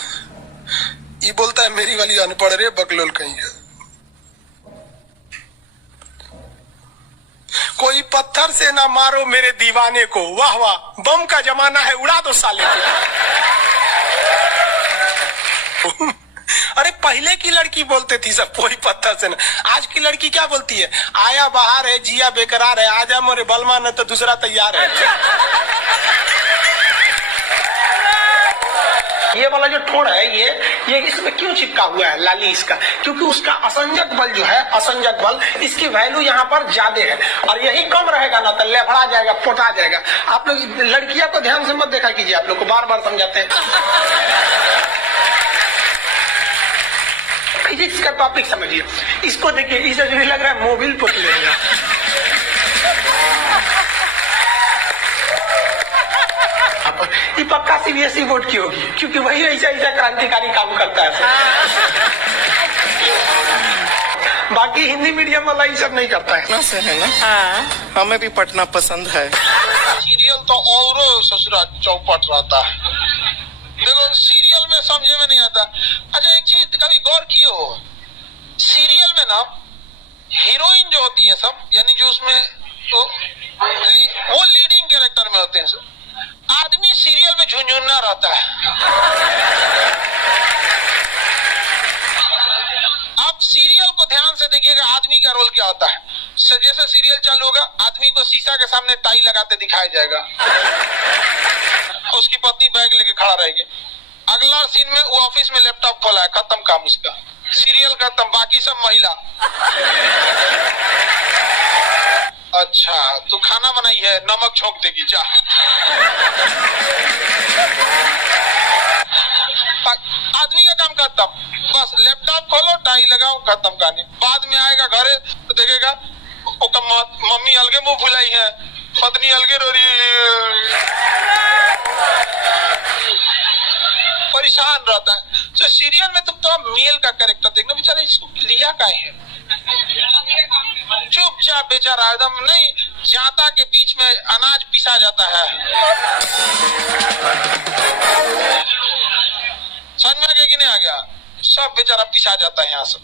ये बोलता है मेरी वाली अनपढ़ रे बकलोल कहीं है। कोई पत्थर से ना मारो मेरे दीवाने को, वाह वाह, बम का जमाना है, उड़ा दो साले को। अरे पहले की लड़की बोलते थी सब कोई पत्थर से ना, आज की लड़की क्या बोलती है? आया बाहर है, जिया बेकरार है, आजा मोरे बलमा न तो दूसरा तैयार है। ये वाला जो ठोड़ है ये इसमें क्यों चिपका हुआ है लाली इसका? क्योंकि उसका असंजक बल जो है, असंजक बल, इसकी वैल्यू यहाँ पर ज्यादा है, और यही कम रहेगा ना तो लेफड़ा जाएगा, पोटा जाएगा। आप लोग लड़कियां को ध्यान से मत देखा कीजिए, आप लोग को बार बार समझाते हैं। फिजिक्स का टॉपिक समझिए, इसको देखिए, इसे जो लग रहा है मोबिल पुट लेगा। ये पक्का सीबीएसई बोर्ड की होगी, क्योंकि वही ऐसा ऐसा क्रांतिकारी काम करता है। बाकी हिंदी मीडियम वाला ये सब नहीं करता है ना, से है ना। हमें भी पढ़ना पसंद है। सीरियल तो और ससुरा चौपट रहता है, देखो सीरियल में समझे में नहीं आता। अच्छा एक चीज कभी गौर किए हो, सीरियल में ना हीरोइन जो होती है सब, यानी जो उसमें तो वो लीडिंग कैरेक्टर में होते हैं सब, आदमी सीरियल में झुंझुना रहता है। आप सीरियल को ध्यान से देखिएगा, आदमी का रोल क्या होता है। जैसे सीरियल चालू होगा, आदमी को शीशा के सामने टाई लगाते दिखाया जाएगा, उसकी पत्नी बैग लेके खड़ा रहेगी। अगला सीन में वो ऑफिस में लैपटॉप खोला है, खत्म काम उसका, सीरियल खत्म, बाकी सब महिला। अच्छा तू खाना बनाई है, नमक छोंक देगी जा। आदमी का काम खत्म, बस लैपटॉप खोलो, टाई लगाओ, खत्म कहानी। बाद में आएगा घरे तो देखेगा मम्मी अलगे मुंह फुलाई है, पत्नी अलगे रो रही है, परेशान रहता है। तो सीरियल में तुम तो मेल का कैरेक्टर देखना, बेचारा इसको लिया का है, चुपचाप बेचारा एकदम नहीं, जाता के बीच में अनाज पिसा जाता है। समझ में आ गया कि नहीं आ गया? सब बेचारा पिसा जाता है यहाँ से।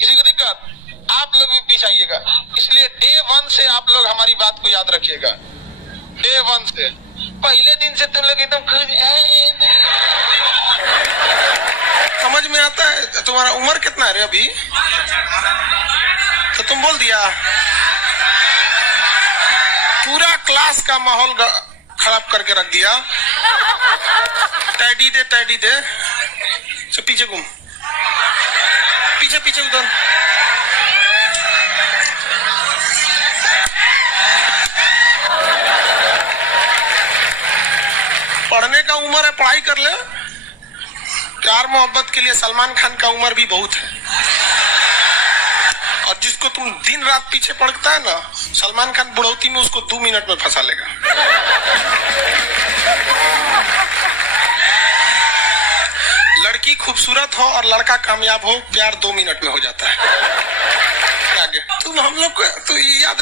किसी को दिक्कत? आप लोग भी पिसाइएगा, इसलिए डे 1 से आप लोग हमारी बात को याद रखिएगा। डे 1 से, पहले दिन से तुम लोग एकदम समझ में आता है। तुम्हारा उम्र कितना है रे अभी? तो तुम बोल दिया, पूरा क्लास का माहौल खराब करके रख दिया। टैडी दे, टैडी दे, तो पीछे घूम, पीछे पीछे उधर। पढ़ने का उम्र है, पढ़ाई कर ले। प्यार मोहब्बत के लिए सलमान खान का उम्र भी बहुत है, और जिसको तुम दिन रात पीछे पड़ता है ना, सलमान खान बुढ़ौती में उसको 2 मिनट में फंसा लेगा। लड़की खूबसूरत हो और लड़का कामयाब हो, प्यार 2 मिनट में हो जाता है। आगे तुम हम लोग को तो याद